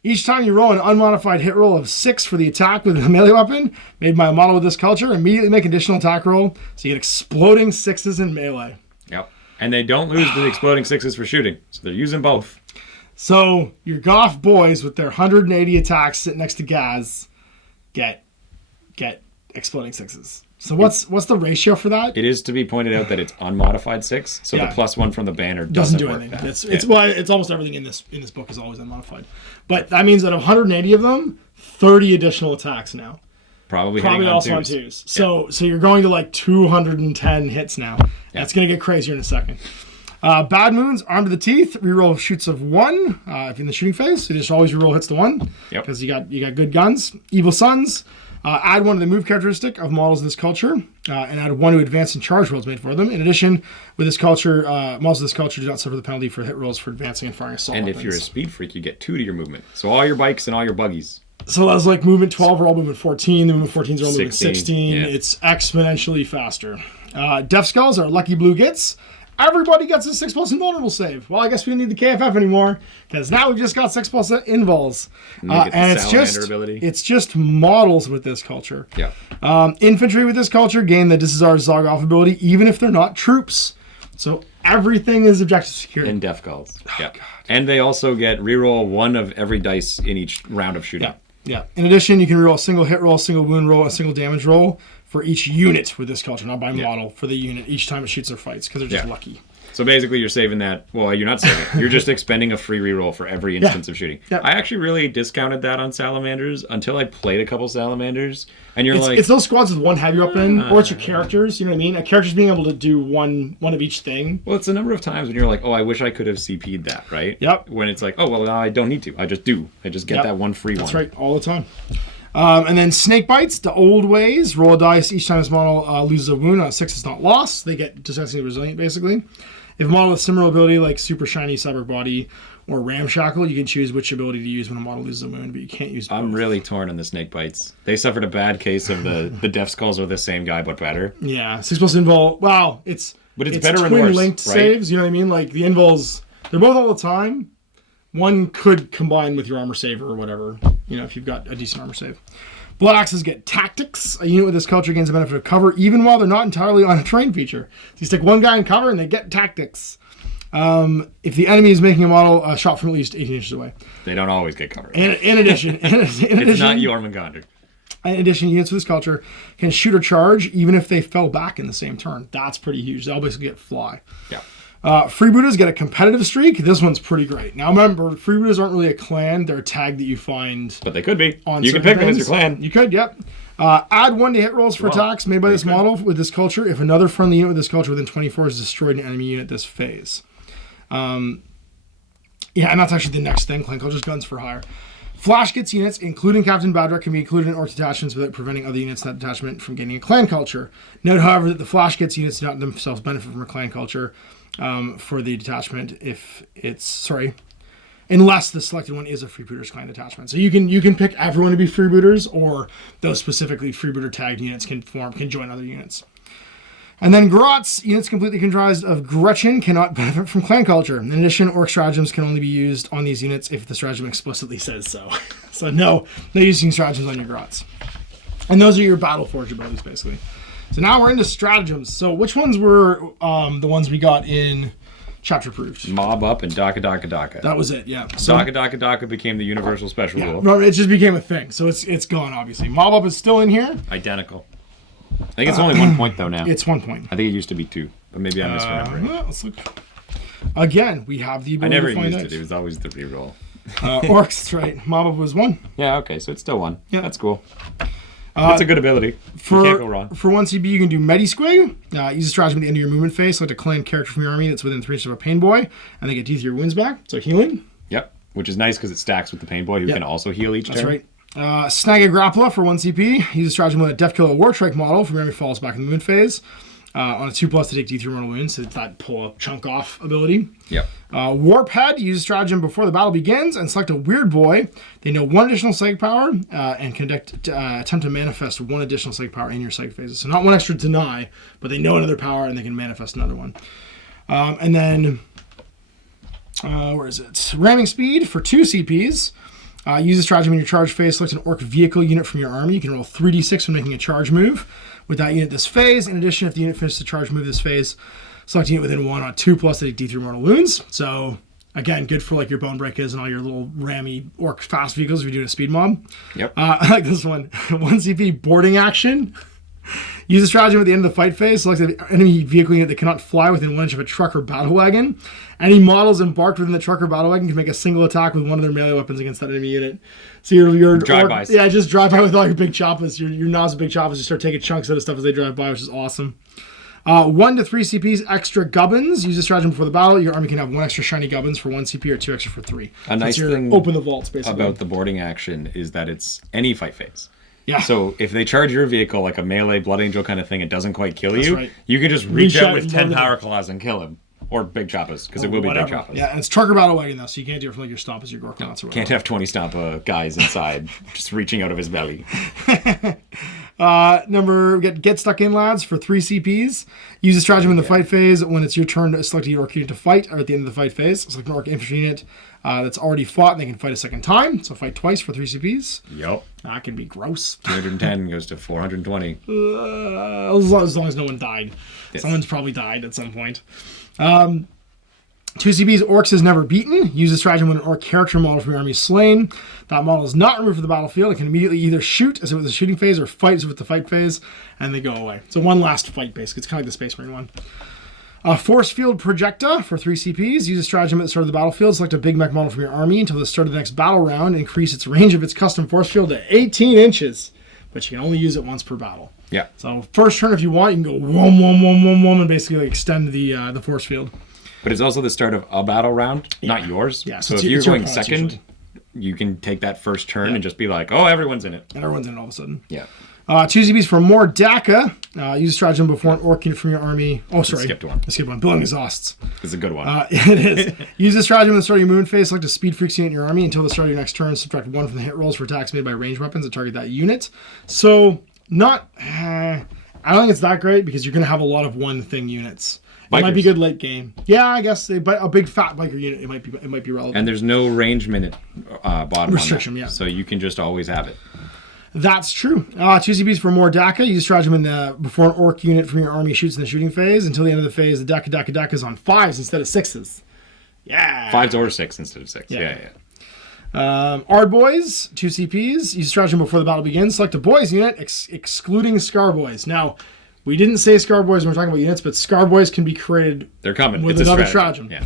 Each time you roll an unmodified hit roll of 6 for the attack with a melee weapon made by a model with this culture, immediately make an additional attack roll, so you get exploding 6s in melee. Yep. And they don't lose the exploding 6s for shooting, so they're using both. So your Goth boys with their 180 attacks sitting next to Gaz get exploding 6s. So what's the ratio for that? It is to be pointed out that it's unmodified 6, so the +1 from the banner doesn't do anything. It's almost everything in this book is always unmodified. But that means that of 180 of them, 30 additional attacks now. Probably also on 2s. So you're going to like 210 hits now. Yeah. That's going to get crazier in a second. Bad Moons, Armed to the Teeth, reroll shoots of 1 if in the shooting phase. So you just always reroll hits to 1 because you got good guns. Evil Sons. Add 1 to the move characteristic of models of this culture, and add 1 to advance and charge rolls made for them. In addition, with this culture, models of this culture do not suffer the penalty for hit rolls for advancing and firing assault weapons. If you're a speed freak, you get 2 to your movement. So all your bikes and all your buggies. So that's like movement 12 or all movement 14. The movement 14 is all movement 16. Yeah. It's exponentially faster. Death Skulls are lucky blue gits. Everybody gets a 6+ invulnerable save. Well, I guess we don't need the KFF anymore because now we've just got 6+ invuls. And it's just models with this culture. Yeah. Infantry with this culture gain the This Is Our Zog Off ability even if they're not troops. So everything is objective secure. And Death Skulls. Yeah. And they also get reroll 1 of every dice in each round of shooting. Yeah. In addition, you can reroll a single hit roll, a single wound roll, a single damage roll for each unit with this culture, not by model, for the unit each time it shoots or fights, because they're just lucky. So basically you're saving that, well, you're not saving it. You're just expending a free reroll for every instance of shooting. Yeah. I actually really discounted that on Salamanders until I played a couple Salamanders, and it's those squads with 1 heavy weapon, or it's your characters, you know what I mean? A character's being able to do one of each thing. Well, it's a number of times when you're like, oh, I wish I could have CP'd that, right? Yep. When it's like, oh, well, I don't need to. I just do. I just get that 1 free one. That's right, all the time. And then Snake Bites, the old ways. Roll a dice each time this model loses a wound on a 6 is not lost. They get disgustingly resilient, basically. If a model with similar ability like Super Shiny Cyber Body or Ramshackle, you can choose which ability to use when a model loses a wound, but you can't use both. I'm really torn on the Snake Bites. They suffered a bad case of the Death Skulls are the same guy, but better. Yeah, 6+ invul. Wow, it's better and twin worse, linked right? saves, you know what I mean? Like the invuls, they're both all the time. One could combine with your armor save or whatever, if you've got a decent armor save. Blood Axes get Tactics. A unit with this culture gains the benefit of cover even while they're not entirely on a terrain feature. So you stick 1 guy in cover and they get Tactics. If the enemy is making a model shot from at least 18 inches away. They don't always get cover. And in addition, it's not Jormungandr. In addition, units with this culture can shoot or charge even if they fell back in the same turn. That's pretty huge. They'll basically get fly. Yeah. Freebooters get a competitive streak. This one's pretty great. Now remember, freebooters aren't really a clan. They're a tag that you find. But they could be. You can pick them as your clan. You could, yep. Add 1 to hit rolls for attacks made by this model with this culture if another friendly unit with this culture within 24 is destroyed an enemy unit this phase. And that's actually the next thing. Clan cultures, guns for hire. Flash gets units, including Captain Badrock, can be included in Orc detachments without preventing other units in that detachment from gaining a clan culture. Note, however, that the Flash gets units do not themselves benefit from a clan culture for the detachment unless the selected one is a Freebooters clan detachment. So you can pick everyone to be Freebooters, or those specifically Freebooter tagged units can join other units. And then Grots, units completely comprised of Gretchen, cannot benefit from clan culture. In addition, Orc stratagems can only be used on these units if the stratagem explicitly says so. So no using stratagems on your Grots. And those are your battle forge abilities, basically. So now we're into stratagems. So which ones were the ones we got in chapter proved? Mob Up and Daka Daka Daka. That was it, yeah. So, Daka Daka Daka became the universal special rule. No, it just became a thing. So it's gone, obviously. Mob Up is still in here. Identical. I think it's only 1 point, though, now. It's 1 point. I think it used to be 2, but maybe I'm misremembering. Well, let's look. Again, we have the ability to find I never used it. It was always the reroll. Orcs, that's right. Mob Up was 1. Yeah, okay, so it's still 1. Yeah. That's cool. That's a good ability. You can't go wrong. For 1 CB, you can do Medi-Squig. Use a stratagem at the end of your movement phase. Select a clan character from your army that's within 3 inches of a Pain Boy, and they get teeth your wounds back. So healing. Yep, which is nice because it stacks with the Pain Boy, who can also heal each turn. That's right. Snagit Grappler for 1 CP. Use a stratagem with a Death Killer Warstrike model from enemy falls back in the moon phase. On a 2+ to take D3 mortal wounds, so it's that pull a chunk off ability. Yep. Warp Head, use a stratagem before the battle begins and select a weird boy. They know 1 additional psychic power and can attempt to manifest 1 additional psychic power in your psychic phases. So not 1 extra deny, but they know another power and they can manifest another one. And then, where is it? Ramming Speed for 2 CPs. Use a stratagem in your charge phase. Select an Orc vehicle unit from your army. You can roll 3d6 when making a charge move with that unit this phase. In addition, if the unit finishes the charge move this phase, select a unit within 1 on 2+ to take D3 mortal wounds. So, again, good for like your bone breakers and all your little rammy Orc fast vehicles if you're doing a speed mob. Yep. I like this one. 1 CP boarding action. Use a stratagem at the end of the fight phase. Select an enemy vehicle unit that cannot fly within 1 inch of a truck or battle wagon. Any models embarked within the truck or battle wagon can make a single attack with 1 of their melee weapons against that enemy unit. So your drive-bys. Yeah, just drive by with all your big choppas. Your knobs of big choppas just start taking chunks out of stuff as they drive by, which is awesome. 1 to 3 CPs extra gubbins. Use a stratagem before the battle. Your army can have 1 extra shiny gubbins for 1 CP or 2 extra for 3. A nice thing open the vaults basically about the boarding action is that it's any fight phase. Yeah. So if they charge your vehicle like a melee Blood Angel kind of thing, it doesn't quite kill you. Right. You can just reach out with 10 power claws and kill him. Or big choppas, because it will be big choppas. Yeah, and it's trucker battle wagon though, so you can't do it from like your Stompas, your Gorknauts, or whatever. Can't have 20 Stompa guys inside just reaching out of his belly. Get stuck in, lads, for 3 CPs. Use a stratagem in the fight phase when it's your turn to select your Orc unit to fight, or at the end of the fight phase. Select an Orc infantry unit that's already fought, and they can fight a second time. So fight twice for 3 CPs. Yep. That can be gross. 210 goes to 420. As long as no one died. Yes. Someone's probably died at some point. 2 CPs, Orcs is never beaten. Use a stratagem when an Orc character model from your army is slain. That model is not removed from the battlefield. It can immediately either shoot as if it was a shooting phase or fight as if it's the fight phase, and they go away. So 1 last fight, basically. It's kind of like the Space Marine one. Force Field Projecta for 3 CPs. Use a stratagem at the start of the battlefield. Select a big mech model from your army until the start of the next battle round. Increase its range of its custom force field to 18 inches. But you can only use it once per battle. Yeah. So first turn, if you want, you can go whom, whum, whum, whum, whum, and basically like extend the force field. But it's also the start of a battle round, not yours. Yeah, so if you're going second, you can take that first turn and just be like, oh, everyone's in it. And everyone's in it all of a sudden. Yeah. 2 CPs for more DACA. Use a stratagem before an Orc unit from your army. Oh, sorry. I skipped one. Building Exhausts. It's a good one. It is. Use a stratagem at the start of your moon phase. Select a Speed Freaks unit in your army until the start of your next turn. Subtract 1 from the hit rolls for attacks made by ranged weapons that target that unit. So, not... I don't think it's that great because you're going to have a lot of one-thing units. It might be good late game. Yeah, I guess a big fat biker unit, it might be relevant. And there's no range minute bottom restriction, on that, yeah. So you can just always have it. That's true. 2 CPs for more DACA. Use a stratagem before an Orc unit from your army shoots in the shooting phase. Until the end of the phase, the DACA is on 5s instead of 6s. Yeah. 5s or 6 instead of 6. Yeah. Ard Boys, 2 CPs. Use a stratagem before the battle begins. Select a boys unit, excluding Skaar Boys. Now, we didn't say Skaar Boys when we're talking about units, but Skaar Boys can be created. They're coming. With another stratagem. Yeah.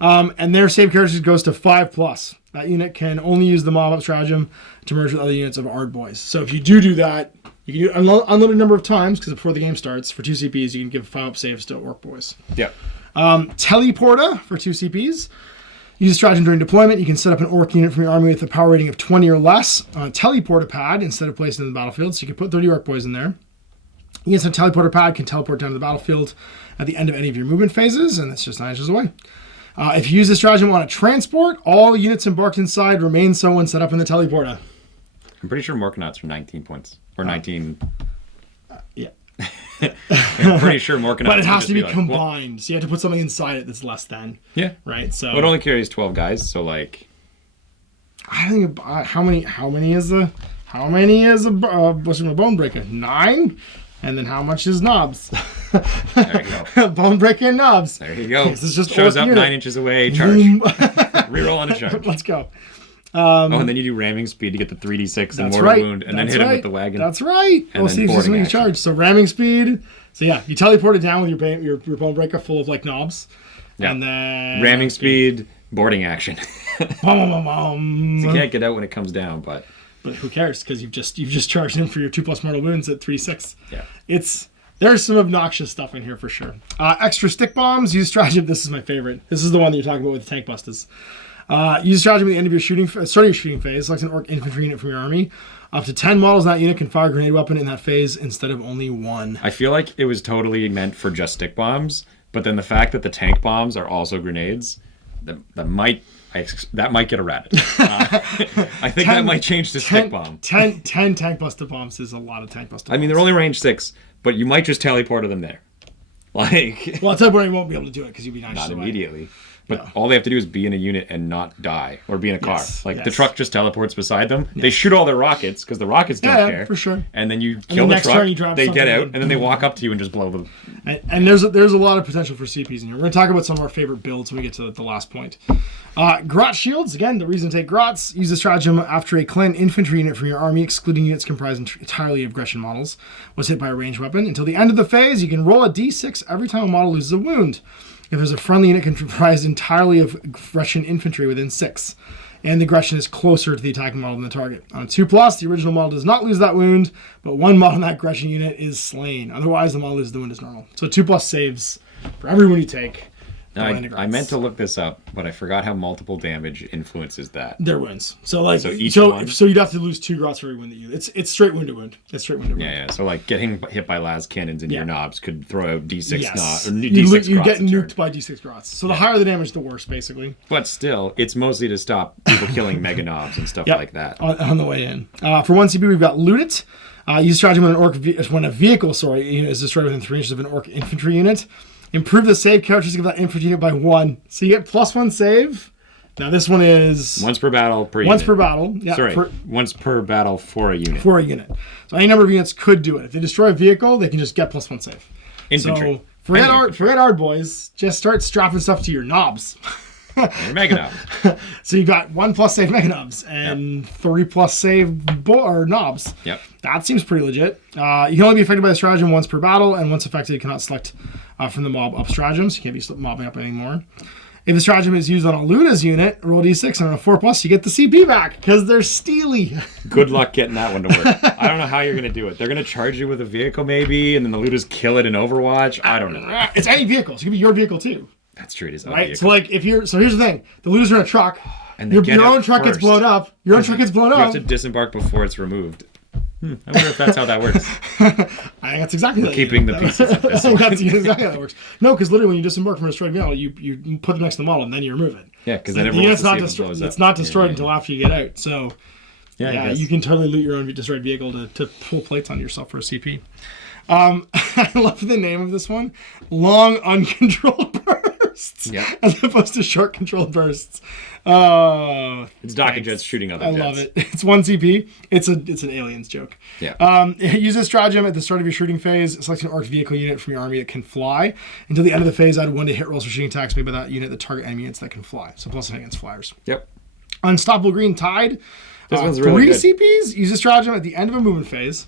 And their save characters goes to 5+. That unit can only use the mob up stratagem to merge with other units of Ard Boys. So if you do that, you can do it an unlimited number of times, because before the game starts, for 2 CPs, you can give 5 up saves to Orc Boys. Yeah. Teleporta for 2 CPs. Use a stratagem during deployment. You can set up an Orc unit from your army with a power rating of 20 or less on a teleporter pad instead of placing it in the battlefield. So you can put 30 Orc Boys in there. Units on a teleporter pad can teleport down to the battlefield at the end of any of your movement phases, and that's just 9 inches away. If you use this stratagem on a transport, all units embarked inside remain so when set up in the teleporter. I'm pretty sure Morkanauts are 19 points. Or 19... Yeah. I'm pretty sure Morkanauts... But it has to be combined, so you have to put something inside it that's less than. Yeah. Right, so... Well, it only carries 12 guys, so like... I think... How many is a bone breaker? 9? And then how much is knobs? There you go. Bone breaker and knobs. There you go. This is just shows up unit. 9 inches away, charge. Reroll on a charge. Let's go. And then you do ramming speed to get the 3d6 and mortal wound, and then hit him with the wagon. That's right. We'll see if there's something to charge. So ramming speed. So yeah, you teleport it down with your bone breaker full of like knobs. Yeah. And then ramming speed, boarding action. So you can't get out when it comes down, but who cares? Because you've just charged him for your 2+ mortal wounds at 3/6. Yeah. There's some obnoxious stuff in here for sure. Extra stick bombs. Use stratagem. This is my favorite. This is the one that you're talking about with the tank busters. Use a stratagem at the end of your starting your shooting phase. Select an Orc infantry unit from your army. Up to 10 models in that unit can fire a grenade weapon in that phase instead of only one. I feel like it was totally meant for just stick bombs, but then the fact that the tank bombs are also grenades, that might get errated. I think that might change to stick bomb. 10 tank buster bombs is a lot of tank buster bombs. I mean, they're only range 6, but you might just teleport them there. Like, well, I'll tell you where you won't be able to do it because you'll be 9 not away. Immediately. But all they have to do is be in a unit and not die, or be in a car. The truck just teleports beside them. They shoot all their rockets because the rockets don't care. For sure. And then you kill the truck. They get out, and then they walk up to you and just blow them. And there's a lot of potential for CPs in here. We're going to talk about some of our favorite builds when we get to the last point. Grot shields. Again, the reason to take Grots. Use the stratagem after a clan infantry unit from your army, excluding units comprised entirely of aggression models, was hit by a ranged weapon. Until the end of the phase, you can roll a d6 every time a model loses a wound. If there's a friendly unit comprised entirely of aggression infantry within 6, and the aggression is closer to the attacking model than the target. On 2+, the original model does not lose that wound, but one model in that aggression unit is slain. Otherwise, the model loses the wound as normal. So 2+ saves for every wound you take. I meant to look this up, but I forgot how multiple damage influences that. Their wounds. So like so you'd have to lose 2 Grots for every wound that you. It's straight wound to wound. It's straight wound to wound. Yeah. So like getting hit by las cannons in your knobs could throw out D6 knobs or D6 you get nuked by D6 Grots. So the higher the damage, the worse, basically. But still, it's mostly to stop people killing mega knobs and stuff like that. On the way in. For 1 CP, we've got Loot It. Use stratagem when a vehicle unit is destroyed within 3 inches of an Orc infantry unit. Improve the save characteristic of that infantry unit by 1. So you get +1 save. Now this one is... Once per battle per unit. Once per battle. Yeah, Sorry, once per battle for a unit. For a unit. So any number of units could do it. If they destroy a vehicle, they can just get +1 save. Infantry. So forget art, boys. Just start strapping stuff to your knobs. Your mega knobs. So you got 1+ save mega knobs and 3+ save knobs. Yep. That seems pretty legit. You can only be affected by the stratagem once per battle, and once affected, you cannot select from the mob up stratagems. You can't be mobbing up anymore. If the stratagem is used on a Luna's unit, roll d6, and on a 4+, you get the CP back, because they're steely. Good luck getting that one to work. I don't know how you're going to do it. They're going to charge you with a vehicle, maybe, and then the Lunas kill it in Overwatch. I don't know. It's any vehicle, so it could be your vehicle, too. That's true, it is. Right? So, like, so here's the thing. The Lunas are in a truck, and your own truck gets blown up. Your own truck gets blown up. You have to disembark before it's removed. I wonder if that's how that works. I think that's exactly that. Keeping the pieces of this one. That's exactly how that works. No, because literally when you disembark from a destroyed vehicle, you put them next to the model and then you remove it. Yeah, because then everyone's it's not destroyed until after you get out. So yeah, you can totally loot your own destroyed vehicle to pull plates on yourself for a CP. I love the name of this one. Long uncontrolled bursts. Yeah. As opposed to short controlled bursts. It's Docker Jets shooting other jets. I love it. It's 1 CP. It's an aliens joke. Yeah. Use this stratagem at the start of your shooting phase. Select an Orc vehicle unit from your army that can fly. Until the end of the phase, add 1 to hit rolls for shooting attacks made by that unit that target enemy units that can fly. So +1 against flyers. Yep. Unstoppable Green Tide. This one's really good. 3 CPs. Use this stratagem at the end of a movement phase.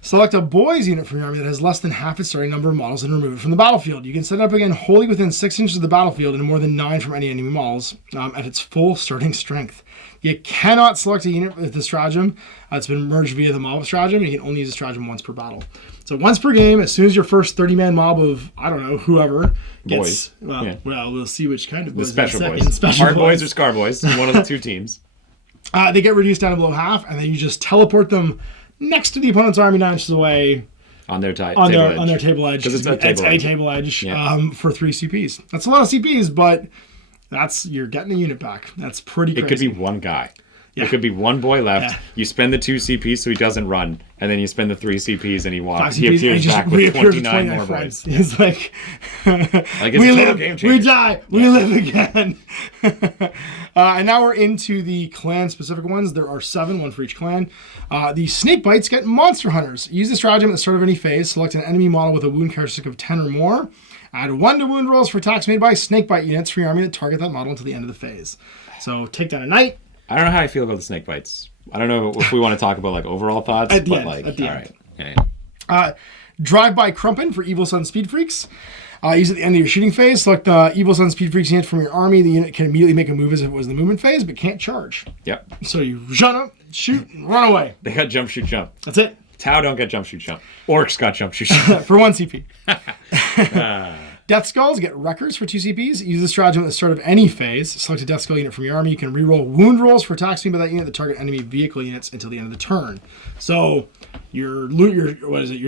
Select a boys unit from your army that has less than half its starting number of models and remove it from the battlefield. You can set it up again wholly within 6 inches of the battlefield and more than 9 from any enemy models at its full starting strength. You cannot select a unit with the stratagem that's been merged via the mob stratagem. You can only use the stratagem once per battle. So once per game, as soon as your first 30-man mob of, I don't know, whoever gets... Boys. Well, we'll see which kind of boys. The special boys. Hard boys or Skaar Boys. One of the 2 teams. They get reduced down to below half, and then you just teleport them next to the opponent's army 9 inches away on their table edge. Because it's a table edge for 3 CPs. That's a lot of CPs, but you're getting a unit back. That's pretty crazy. It could be one guy. Yeah. It could be one boy left. Yeah. You spend the 2 CPs so he doesn't run, and then you spend the 3 Cps and he walks. He appears back with 29 more boys. It's like it's a total game changer. We die, we live again. And now we're into the clan-specific ones. There are 7, 1 for each clan. The snake bites get monster hunters. Use the stratagem at the start of any phase. Select an enemy model with a wound characteristic of 10 or more. Add 1 to wound rolls for attacks made by snake bite units from your army that target that model until the end of the phase. So take down a knight. I don't know how I feel about the snake bites. I don't know if we want to talk about overall thoughts. At the end. Right. Yeah. Drive-by Crumpin for Evil Sun Speed Freaks. Use at the end of your shooting phase. Select the Evil Sun Speed Freaks unit from your army. The unit can immediately make a move as if it was the movement phase, but can't charge. Yep. So you run up, shoot, and run away. They got jump, shoot, jump. That's it. Tau don't get jump, shoot, jump. Orcs got jump, shoot, jump. For 1 CP. Death Skulls get Wreckers for 2 CPs. Use the stratagem at the start of any phase. Select a Death Skull unit from your army. You can reroll wound rolls for attacks made by that unit that target enemy vehicle units until the end of the turn. So your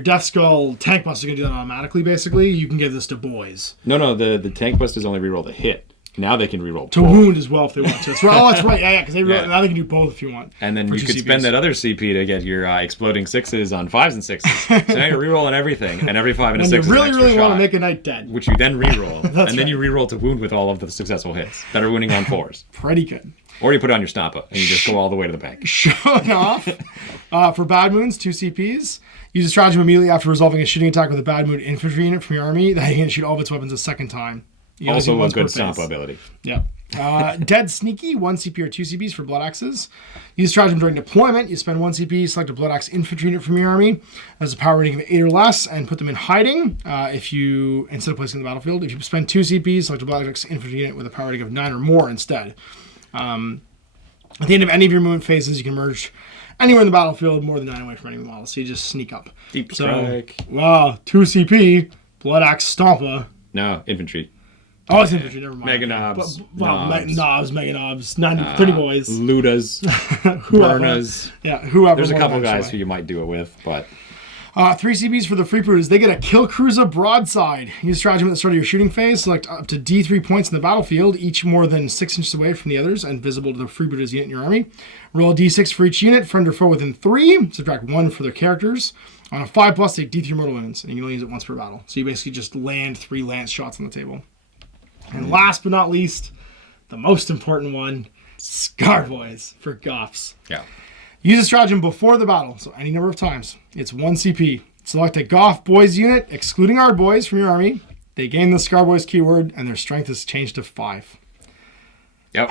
Death Skull tank bust is going to do that automatically, basically. You can give this to boys. No, the tank bust is only reroll the hit. Now they can reroll to wound as well if they want to. That's right. Yeah, because now they can do both if you want. And then you could spend that other CP to get your exploding 6s on 5s and 6s. So now you're rerolling everything, and every 5 and a 6 you is an extra really shot, want to make a knight dead, which you then reroll, and then you reroll to wound with all of the successful hits that are wounding on 4s. Pretty good. Or you put it on your Stomper and you just go all the way to the bank. Showing off for Bad Moons, 2 CPs. Use a stratagem immediately after resolving a shooting attack with a Bad Moon infantry unit from your army that you can shoot all of its weapons a second time. Also a good Stomper ability. Yeah. Dead Sneaky, 1 CP or 2 CPs for Blood Axes. Use stratagem during deployment. You spend 1 CP, select a Blood Axe infantry unit from your army. Has a power rating of 8 or less, and put them in hiding instead of placing in the battlefield. If you spend 2 CPs, select a Blood Axe infantry unit with a power rating of 9 or more instead. At the end of any of your movement phases, you can merge anywhere in the battlefield more than 9 away from enemy models. So you just sneak up. Deep strike. Wow, 2 CP, Blood Axe Stomper. No, infantry. Oh, it's infantry, never mind. Mega Knobs. Mega Knobs. 30 boys. Ludas. Burnas. Yeah, whoever. There's a couple guys who you might do it with, but... 3 CBs for the Freebooters. They get a Kill Cruiser Broadside. Use stratagem at the start of your shooting phase. Select up to D3 points in the battlefield, each more than 6 inches away from the others and visible to the Freebooters unit in your army. Roll a D6 for each unit, friend or foe within 3. Subtract 1 for their characters. On a 5+, take D3 mortal wounds, and you can only use it once per battle. So you basically just land 3 lance shots on the table. And last but not least, the most important one, Skaar Boys for Goths. Yeah. Use a stratagem before the battle, so any number of times. It's 1 CP. Select a Goth Boys unit, excluding our boys from your army. They gain the Skaar Boys keyword, and their strength is changed to 5. Yep.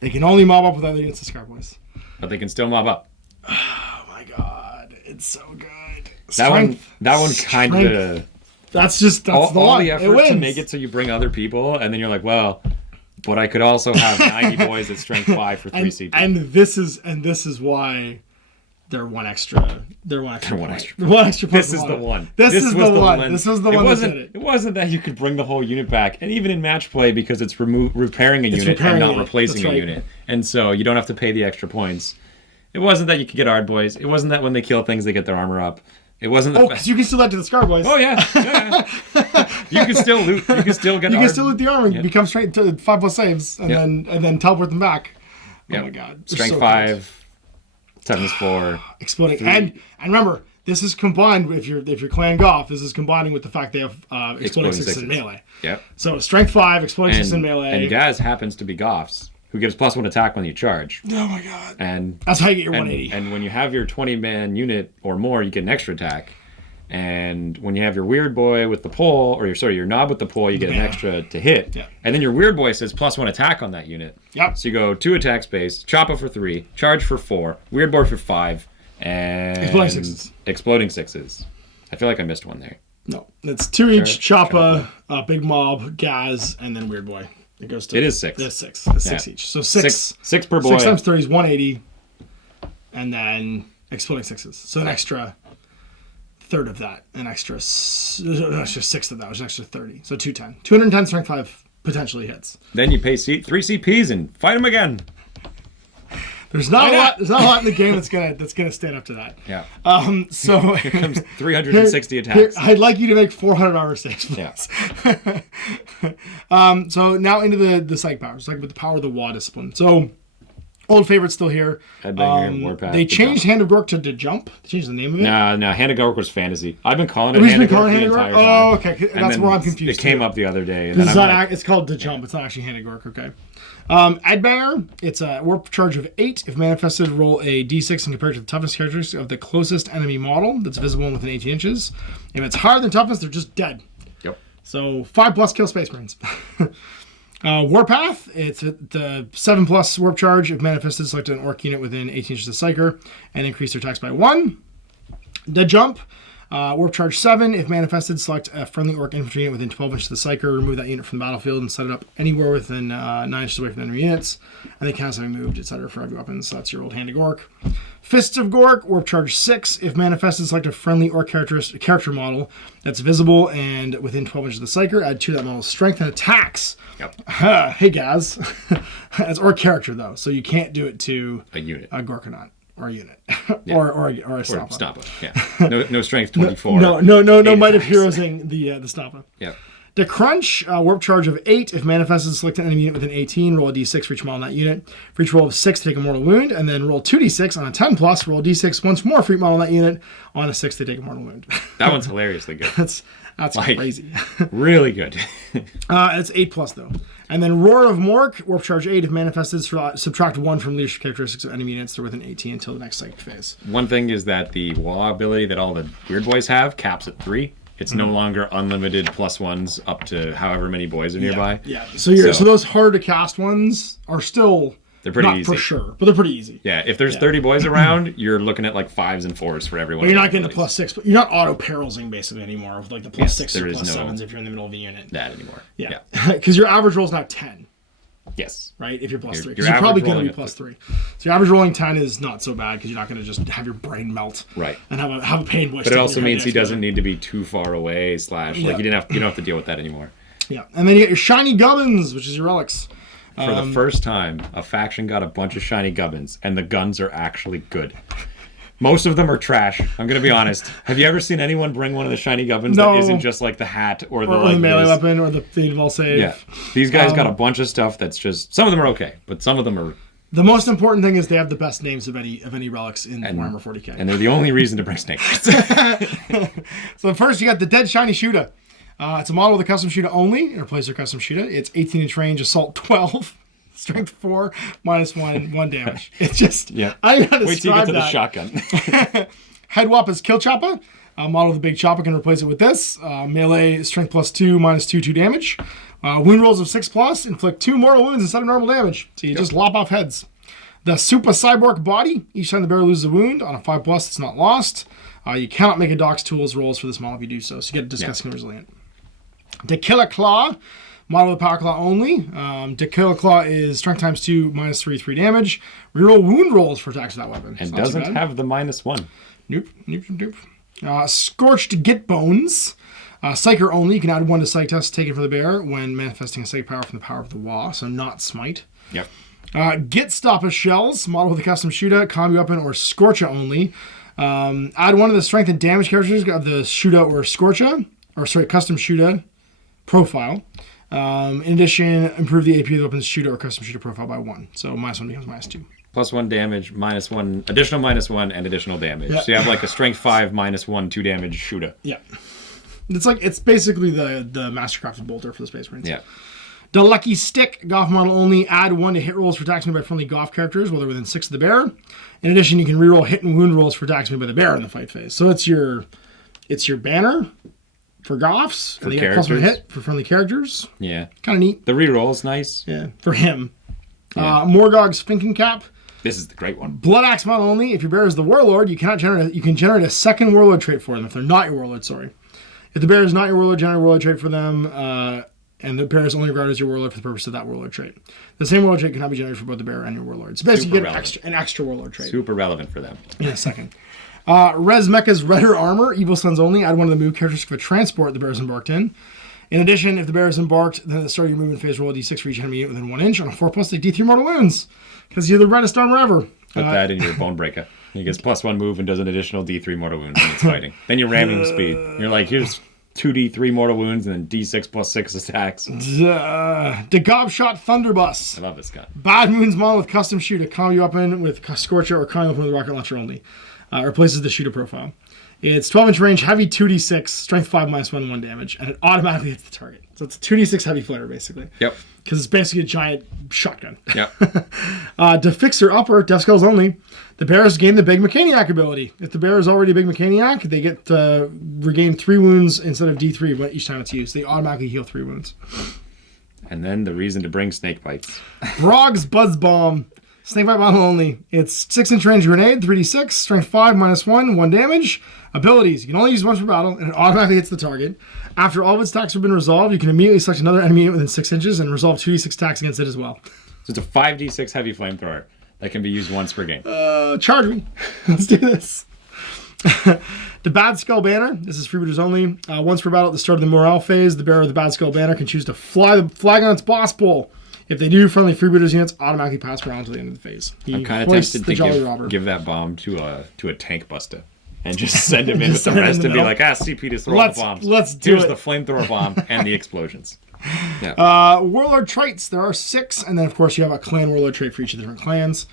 They can only mob up with other units of Skaar Boys. But they can still mob up. Oh my god, it's so good. That one kind of... That's all the effort to make it so you bring other people, and then you're like, well, but I could also have 90 boys at strength 5 for 3 CP. And this is why they're one extra. They're one extra. This is the one. This was the one that did it. It wasn't that you could bring the whole unit back, and even in match play, because it's repairing a unit and not replacing a unit, and so you don't have to pay the extra points. It wasn't that you could get Ard boys. It wasn't that when they kill things they get their armor up. It wasn't. Because you can still add to the Skaar Boys. Oh yeah. You can still loot. You can still get. You can still loot the armor. Become straight to 5+ saves, and then teleport them back. Oh my god. Strength 5, toughness 4, exploding. 3. And remember, this is combined with if you're clan Goth. This is combining with the fact they have exploding 6 in melee. Yep. So strength 5, exploding 6 in melee. And Gaz happens to be Goths, who gives +1 attack when you charge. Oh my god. And that's how you get your 180. And when you have your 20-man unit or more, you get an extra attack. And when you have your weird boy with the pole, or your knob with the pole, you get an extra to hit. Yeah. And then your weird boy says +1 attack on that unit. Yep. So you go 2 attack space, chopper for 3, charge for 4, weird boy for 5, and exploding 6s. I feel like I missed one there. No, it's 2 each, chopper, big mob, Gaz, and then weird boy. It goes to. It is 6. It's 6. It's 6 each. So 6 per boy. 6 times 30 is 180, and then exploding 6s. So an extra third of that, an extra 6th of that, which is an extra 30. So 210. 210 strength 5 potentially hits. Then you pay 3 CPs and fight them again. There's not a lot. There's not a lot in the game that's gonna stand up to that. Yeah. So here comes 360 attacks. I'd like you to make 400 armor saves, please. Yeah. So now into the psych powers, like with the power of the Wa discipline. So old favorite's still here. Warpath, they changed Hand of Gork to Jump. They changed the name of it. No, Hand of Gork was fantasy. I've been calling it Hand of Gork the entire time. Oh, okay. That's where I'm confused. It came up the other day. It's called the Jump. It's not actually Hand of Gork. Okay. Adbanger, it's a warp charge of 8. If manifested, roll a d6 and compare it to the toughness characteristics of the closest enemy model that's visible within 18 inches. If it's higher than toughness, they're just dead. Yep. So 5+ kill Space Marines. Warpath, it's the 7+ warp charge. If manifested, select an orc unit within 18 inches of Psyker and increase their attacks by 1. Dead Jump, Warp Charge 7. If manifested, select a friendly Orc infantry unit within 12 inches of the Psyker. Remove that unit from the battlefield and set it up anywhere within 9 inches away from enemy units. And they can't be moved, etc. Frag Weapons. So that's your old-handed Orc. Fists of Gork. Warp Charge 6. If manifested, select a friendly Orc character model that's visible and within 12 inches of the Psyker. Add 2 to that model's strength and attacks. Yep. Hey, Gaz. It's Orc character, though, so you can't do it to a unit. A Gorkanaut. Or a unit. Yeah. or a Stomper. Stomper, yeah. No strength 24. No might of heroesing the Stomper. Yeah. The Crunch, Warp Charge of 8. If manifested, select an enemy unit within 18. Roll a d6 for each model in that unit. For each roll of 6, take a mortal wound. And then roll 2d6 on a 10+. Roll a d6 once more for each model in that unit. On a 6, they take a mortal wound. That one's hilariously good. That's like, crazy. Really good. It's 8+, though. And then Roar of Mork, Warp Charge 8. If manifested, subtract 1 from leadership characteristics of enemy units that are within 18 until the next psychic phase. One thing is that the Wah ability that all the Weird Boys have caps at 3. It's no longer unlimited +1s up to however many boys are nearby. Yeah. So those hard to cast ones are still they're pretty not easy. For sure, but they're pretty easy. Yeah. If there's 30 boys around, you're looking at like 5s and 4s for everyone. But you're not getting the +6, but you're not auto perilsing basically anymore with like the +6s or +7s if you're in the middle of the unit. That anymore. Yeah. Because your average roll is now 10. Yes. Right? If you're +3. Because you're probably going to be +3. So your average rolling 10 is not so bad because you're not going to just have your brain melt. Right. And have a pain bush. But it also means he doesn't need to be too far away / like you don't have to deal with that anymore. Yeah. And then you get your shiny gubbins, which is your relics. For the first time, a faction got a bunch of shiny gubbins, and the guns are actually good. Most of them are trash. I'm going to be honest. Have you ever seen anyone bring one of the shiny gubbins that isn't just like the hat or the melee weapon or the Fatal Save? Yeah. These guys got a bunch of stuff that's just... Some of them are okay, but some of them are... The most important thing is they have the best names of any relics in Warhammer 40k. And they're the only reason to bring snake. So first you got the Dead Shiny Shooter. It's a model with a custom shooter only. It replaces their custom shooter. It's 18-inch range, assault 12, strength 4, -1 damage. It's just, I don't know how to Wait till you get to that. the shotgun. Head Wop is Kill Chopper. Model with the big chopper can replace it with this. Melee, strength +2, -2 damage. Wound rolls of 6+, inflict 2 mortal wounds instead of normal damage. So you just lop off heads. The Super Cyborg Body. Each time the bearer loses a wound, on a 5+, it's not lost. You cannot make a Docs Tools rolls for this model if you do so. So you get Disgusting Resilient. The Killer Claw, model with Power Claw only. The Killer Claw is strength ×2, -3 damage. Reroll wound rolls for attacks with that weapon. And doesn't have the -1. Nope. Scorched Git Bones. Psyker only. You can add 1 to Psych test taken from the bear when manifesting a Psychic power from the power of the Wah, so not Smite. Yep. Git Stopper Shells, model with a custom shooter, combi weapon, or Scorcher only. Add 1 of the strength and damage characteristics of the shooter or Scorcher, custom shooter profile. In addition, improve the AP of the weapon's shooter or custom shooter profile by 1. So -1 becomes -2. +1 damage, -1, additional -1, and additional damage. So you have like a strength 5, -1, 2 damage shooter. Yeah. It's basically the Mastercrafted Bolter for the Space Marines. Yeah. The Lucky Stick, Goth model only. Add 1 to hit rolls for attacks made by friendly Goth characters while they're within 6 of the bear. In addition, you can reroll hit and wound rolls for attacks made by the bear in the fight phase. So it's your banner for Goths. For and characters. +1 hit for friendly characters. Yeah. Kind of neat. The reroll's nice. Yeah. For him. Yeah. Morgog's Finking Cap. This is the great one. Blood Axe model only. If your bear is the Warlord, you can generate a second Warlord trait for them. If they're not your Warlord, sorry. If the bear is not your Warlord, generate a Warlord trait for them. And the bear is only regarded as your Warlord for the purpose of that Warlord trait. The same Warlord trait cannot be generated for both the bear and your Warlord. So basically, you get an extra Warlord trait. Super relevant for them. In a second. Res Mecha's Redder Armor, Evil Sons only. Add 1 of the move characteristics of a transport the bear is embarked in. In addition, if the bear is embarked, then at the start of your movement phase, roll a d6 for each enemy unit within 1 inch. On a 4+, take d3 mortal wounds. Because you're the reddest armor ever. Put that in your Bone Breaker. He gets +1 move and does an additional d3 mortal wounds when it's fighting. Then you're ramming the speed. You're like, here's 2d3 mortal wounds and then d6 +6 attacks. The Gobshot Thunderbus. I love this guy. Bad Moon's model with custom shooter, combi weapon with Scorcher or combi weapon with rocket launcher only. Replaces the shooter profile. It's 12-inch range, heavy 2d6, strength 5, -1 damage, and it automatically hits the target. So it's a 2d6 heavy flare, basically. Yep. Because it's basically a giant shotgun. Yep. To Fixer Upper, Death Skulls only, the bears gain the Big Mechaniac ability. If the bear is already a Big Mechaniac, they get regain 3 wounds instead of d3 each time it's used. They automatically heal 3 wounds. And then the reason to bring snake bites. Brog's Buzz Bomb. Snakebite model only. It's 6-inch range grenade, 3d6, strength 5, -1, 1 damage. Abilities. You can only use once per battle, and it automatically hits the target. After all of its attacks have been resolved, you can immediately select another enemy unit within 6 inches and resolve 2d6 attacks against it as well. So it's a 5d6 heavy flamethrower that can be used once per game. Charge me. Let's do this. The Bad Skull Banner. This is freebooters only. Once per battle at the start of the morale phase, the bearer of the Bad Skull Banner can choose to fly the flag on its boss pole. If they do, friendly freebooters units automatically pass around to the end of the phase. I'm kind of tempted to give that bomb to a tank buster and just send him in with the rest and be like, CP to throw all the bombs. Let's do Here's it. the flamethrower bomb and the explosions. Yeah. Warlord traits. There are 6, and then of course you have a clan warlord trait for each of the different clans.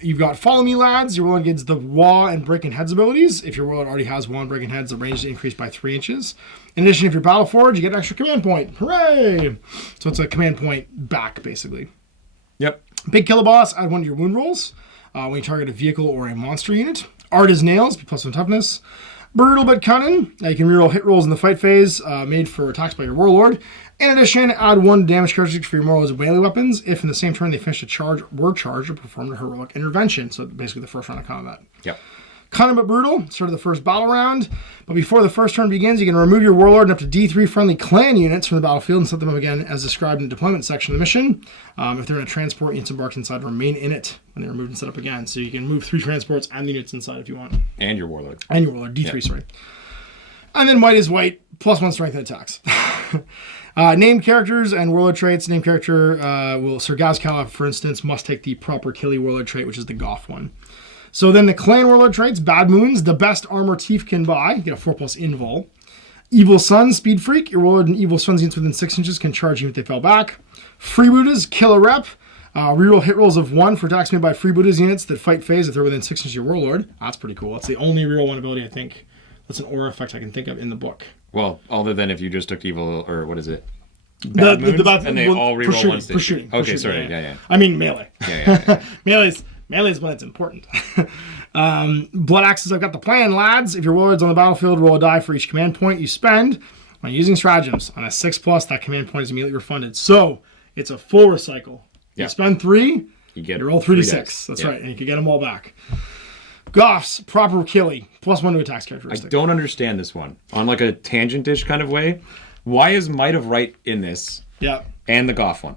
You've got Follow Me Lads. Your warlord gets the Waw and Breaking Heads abilities. If your warlord already has Waw and Breaking Heads, the range is increased by 3 inches. In addition, if you're Battle Forged, you get an extra command point. Hooray! So it's a command point back, basically. Yep. Big Killer Boss, add 1 to your wound rolls when you target a vehicle or a monster unit. Art as Nails, +1 toughness. Brutal but Cunning. You can reroll hit rolls in the fight phase made for attacks by your warlord. In addition, add 1 damage characteristic for your warlord's melee weapons if in the same turn they finish a charge, were charged, or performed a heroic intervention. So basically the first round of combat. Yep. Cunning but Brutal, start of the first battle round. But before the first turn begins, you can remove your warlord and up to D3 friendly clan units from the battlefield and set them up again as described in the deployment section of the mission. If they're in a transport, units embarked inside remain in it when they're removed and set up again. So you can move 3 transports and the units inside if you want. And your warlord. And your warlord, D3, sorry. And then White is White, +1 strength and attacks. Named characters and warlord traits. Named character Sir Gazkala, for instance, must take the proper Killy warlord trait, which is the Goth one. So then the clan warlord traits, Bad Moons, the best armor Teeth can buy. You get a 4+ invul. Evil Sun, Speed Freak. Your warlord and Evil Sun's units within 6 inches can charge you if they fell back. Freebooters, Kill a Rep. Reroll hit rolls of 1 for attacks made by freebooters units that fight phase if they're within 6 inches of your warlord. That's pretty cool. That's the only reroll 1 ability, I think. That's an aura effect I can think of in the book. Well, other than if you just took evil, or what is it? Bad Moons, and they all reroll 1 stage. For shooting. Okay, sorry. Yeah. I mean melee. Yeah. Melee is when it's important. Blood Axes, I've got the plan, lads. If your warlord's on the battlefield, roll a die for each command point you spend. When using stratagems, on a 6+, that command point is immediately refunded. So, it's a full recycle. You spend 3, you roll 3d6. That's right, and you can get them all back. Goths, proper Killy, +1 to attacks characteristic. I don't understand this one. On like a tangent-ish kind of way, why is Might of Right in this? Yeah. And the Goth one?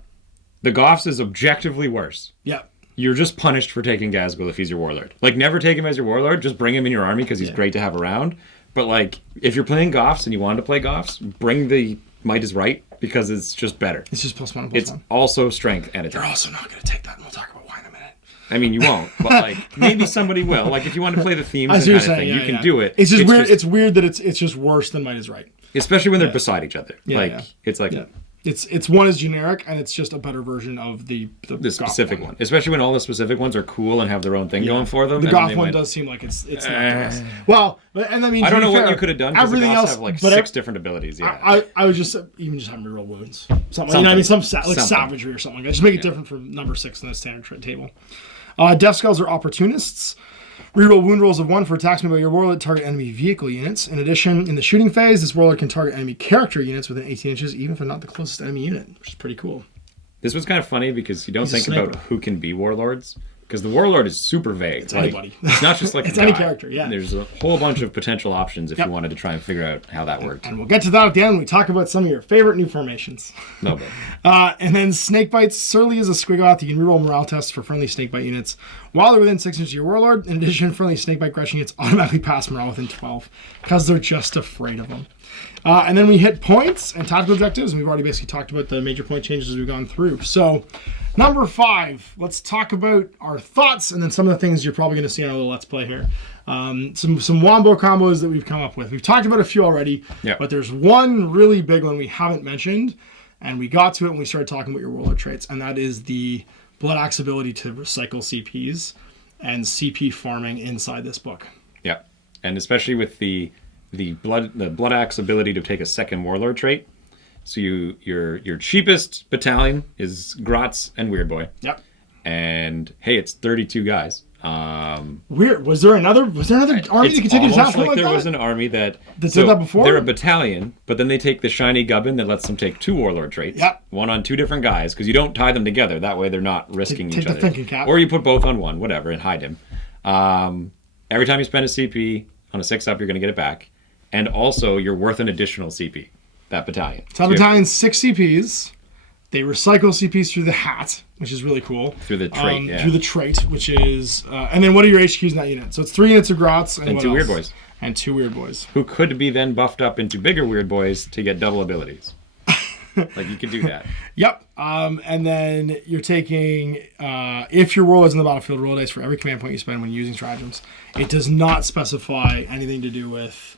The Goths is objectively worse. Yeah. You're just punished for taking Gazgul if he's your warlord. Like, never take him as your warlord. Just bring him in your army because he's great to have around. But, like, if you're playing Goths and you wanted to play Goths, bring the Might is Right because it's just better. It's just +1 and +1. It's also strength and attack. You're also not going to take that, and we'll talk about why in a minute. I mean, you won't, but, like, maybe somebody will. Like, if you want to play the themes and kind of thing, you can do it. It's just weird. It's weird that it's just worse than Might is Right. Especially when they're beside each other. It's like... It's one is generic, and it's just a better version of the specific one. Especially when all the specific ones are cool and have their own thing going for them. The Goth one does seem like it's not the best. Well, and I mean, I don't know what you could have done because the everything Goths else have like 6 different abilities. Yeah, I would just even just have reroll wounds, something. You know, I mean, some savagery or something like that. Just make it different from number 6 in the standard table. Death Skulls are opportunists. Reroll wound rolls of 1 for attacks made by your warlord target enemy vehicle units. In addition, in the shooting phase, this warlord can target enemy character units within 18 inches, even if they're not the closest enemy unit, which is pretty cool. This was kind of funny because you don't think about who can be warlords. Because the warlord is super vague. It's anybody. It's not just like it's any character, yeah. There's a whole bunch of potential options if you wanted to try and figure out how that worked. And we'll get to that at the end when we talk about some of your favorite new formations. No bad. And then Snakebites. Surly is a Squiggoth. You can reroll morale tests for friendly Snakebite units while they're within 6 inches of your warlord. In addition, friendly Snakebite Gresham units automatically pass morale within 12 because they're just afraid of them. And then we hit points and tactical objectives, and we've already basically talked about the major point changes we've gone through. So, number 5, let's talk about our thoughts and then some of the things you're probably going to see in our little Let's Play here. Some wombo combos that we've come up with. We've talked about a few already, but there's one really big one we haven't mentioned, and we got to it when we started talking about your warlord traits, and that is the Blood Axe ability to recycle CPs and CP farming inside this book. Yeah, and especially with the Blood Axe ability to take a second warlord trait. So your cheapest battalion is Grotz and Weird Boy. Yep. And hey, it's 32 guys. Weird. Was there another army that could take a detachment like that? There was an army that did that before. They're a battalion, but then they take the shiny gubbin that lets them take 2 warlord traits. Yep. One on 2 different guys, because you don't tie them together. That way they're not risking each other. Take the thinking cap. Or you put both on one, whatever, and hide him. Every time you spend a CP on a 6-up, you're going to get it back, and also you're worth an additional CP. That battalion. So battalion's 6 CPs. They recycle CPs through the hat, which is really cool. Through the trait, yeah. Through the trait, which is... and then what are your HQs in that unit? So it's 3 units of Grots and 2 Weird Boys. And 2 Weird Boys. Who could be then buffed up into bigger Weird Boys to get double abilities. Like, you could do that. Yep. And then you're taking... if your warlord's in the battlefield, roll dice for every command point you spend when using stratagems. It does not specify anything to do with...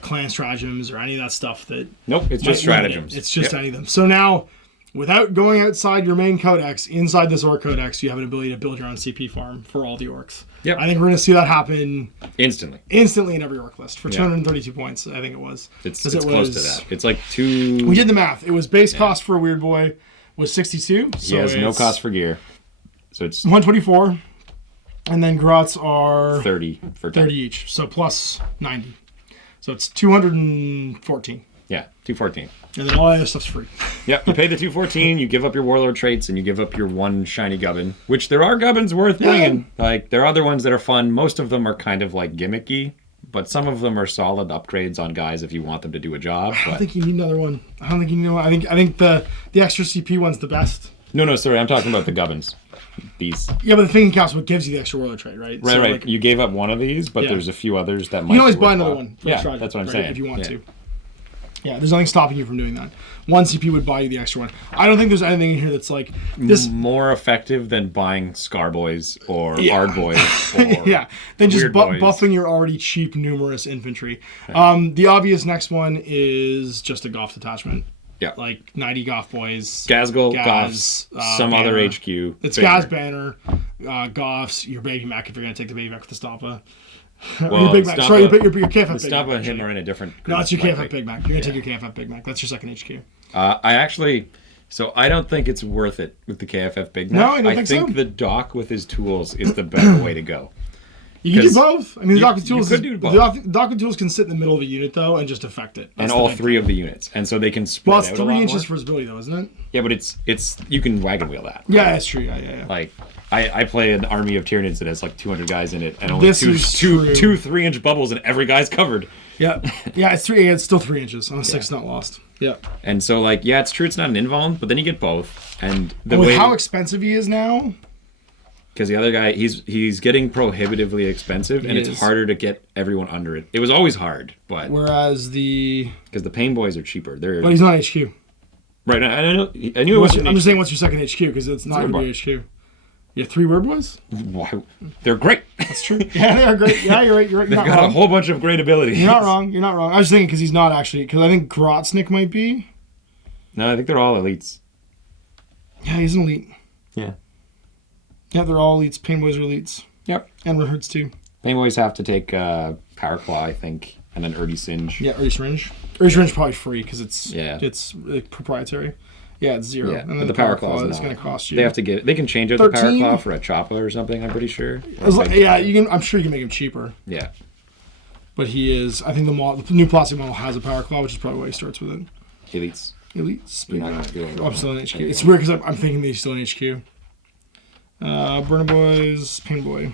clan stratagems or any of that stuff that... Nope, it's just stratagems. It's just any of them. So now... Without going outside your main codex, inside this Orc codex, you have an ability to build your own CP farm for all the Orcs. Yep. I think we're going to see that happen instantly in every Orc list for 232 points. I think it was. It's close to that. It's like 2. We did the math. It was base cost for a Weird Boy was 62. So he has no cost for gear, so it's 124, and then Grots are 30 for 10. 30 each. So plus 90. So it's 214. Yeah, 214. And then all the other stuff's free. Yep, you pay the 214, you give up your warlord traits, and you give up your 1 shiny gubbin, which there are gubbins worth bringing. Like, there are other ones that are fun. Most of them are kind of like gimmicky, but some of them are solid upgrades on guys if you want them to do a job. I don't think you need another one. I don't think you need one. I think the extra CP one's the best. No, sorry, I'm talking about the gubbins. These. Yeah, but the thinking cap's what gives you the extra warlord trait, right? Right, so, right. Like, you gave up one of these, but there's a few others that might. You can always buy another one. Yeah, that's what I'm saying. If you want to. Yeah, there's nothing stopping you from doing that. 1 CP would buy you the extra one. I don't think there's anything in here that's like this more effective than buying Skaar Boys or Ard Boys. Or than just buffing your already cheap numerous infantry. The obvious next one is just a Goth detachment. Yeah, like 90 Goth Boys, Gazgul, Goths, some Banner. other HQ. It's Gaz Banner, Goths, your Baby Mech if you're gonna take the Baby Mech with the Stomper. Well, your Big Mac. Sorry, your KFF Big Mac. Stomper and him are in a different group. No, it's your KFF Big Mac. You're going to take your KFF Big Mac. That's your second HQ. I don't think it's worth it with the KFF Big Mac. No, I don't think so. I think the Doc with his tools is the better way to go. You can do both. I mean, the Doc with tools. The Doc with tools can sit in the middle of a unit though and just affect it. That's and all 3 of the units, and so they can spread out. Well, it's 3 inches for visibility though, isn't it? Yeah, but it's you can wagon wheel that. Yeah, that's true. Yeah. Like I play an army of Tyranids that has like 200 guys in it, and only two 3-inch bubbles, and every guy's covered. Yeah, it's 3. It's still 3 inches on a 6, not lost. Yeah. And so like it's true, it's not an invuln, but then you get both, and how expensive he is now. Because the other guy, he's getting prohibitively expensive, and it's harder to get everyone under it. It was always hard, but whereas because the Pain Boys are cheaper. But he's not HQ. Right. I knew it wasn't. I'm just saying, what's your second HQ? Because it's not going to be HQ. You have 3 Weird Boys? Why? They're great. That's true. Yeah, they are great. Yeah, you're right. They've got a whole bunch of great abilities. You're not wrong. I was thinking because he's not actually. Because I think Grotsnik might be. No, I think they're all elites. Yeah, he's an elite. Yeah. Yeah, they're all elites. Pain Boys are elites. Yep. And Redhurts too. Pain Boys have to take Power Claw, I think, and then Urdy Singe. Yeah, Urdy Syringe. Urdy Syringe is probably free because it's proprietary. Yeah, it's 0. Yeah, and then but the Power Claw is going to cost you. They have to get. They can change out 13? The Power Claw for a Choppa or something. I'm pretty sure. You can. I'm sure you can make him cheaper. Yeah. But he is. I think the new plastic model has a Power Claw, which is probably why he starts with it. Elites. I'm still in HQ. It's weird because I'm thinking that he's still in HQ. Burner Boys, Pain Boy.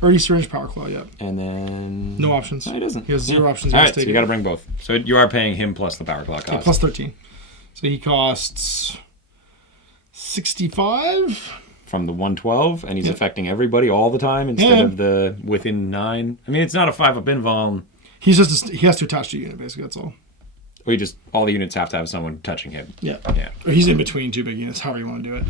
Urdy Syringe, Power Claw, yep. And then... No options. No, he doesn't. He has 0 options. All right, so you got to bring both. So you are paying him plus the Power Claw cost. Yeah, plus 13. So he costs 65? From the 112, and he's affecting everybody all the time instead of the within 9. I mean, it's not a 5-up invuln. He has to attach to a unit, basically, that's all. Or all the units have to have someone touching him. Yeah. Or he's in between 2 big units, however you want to do it,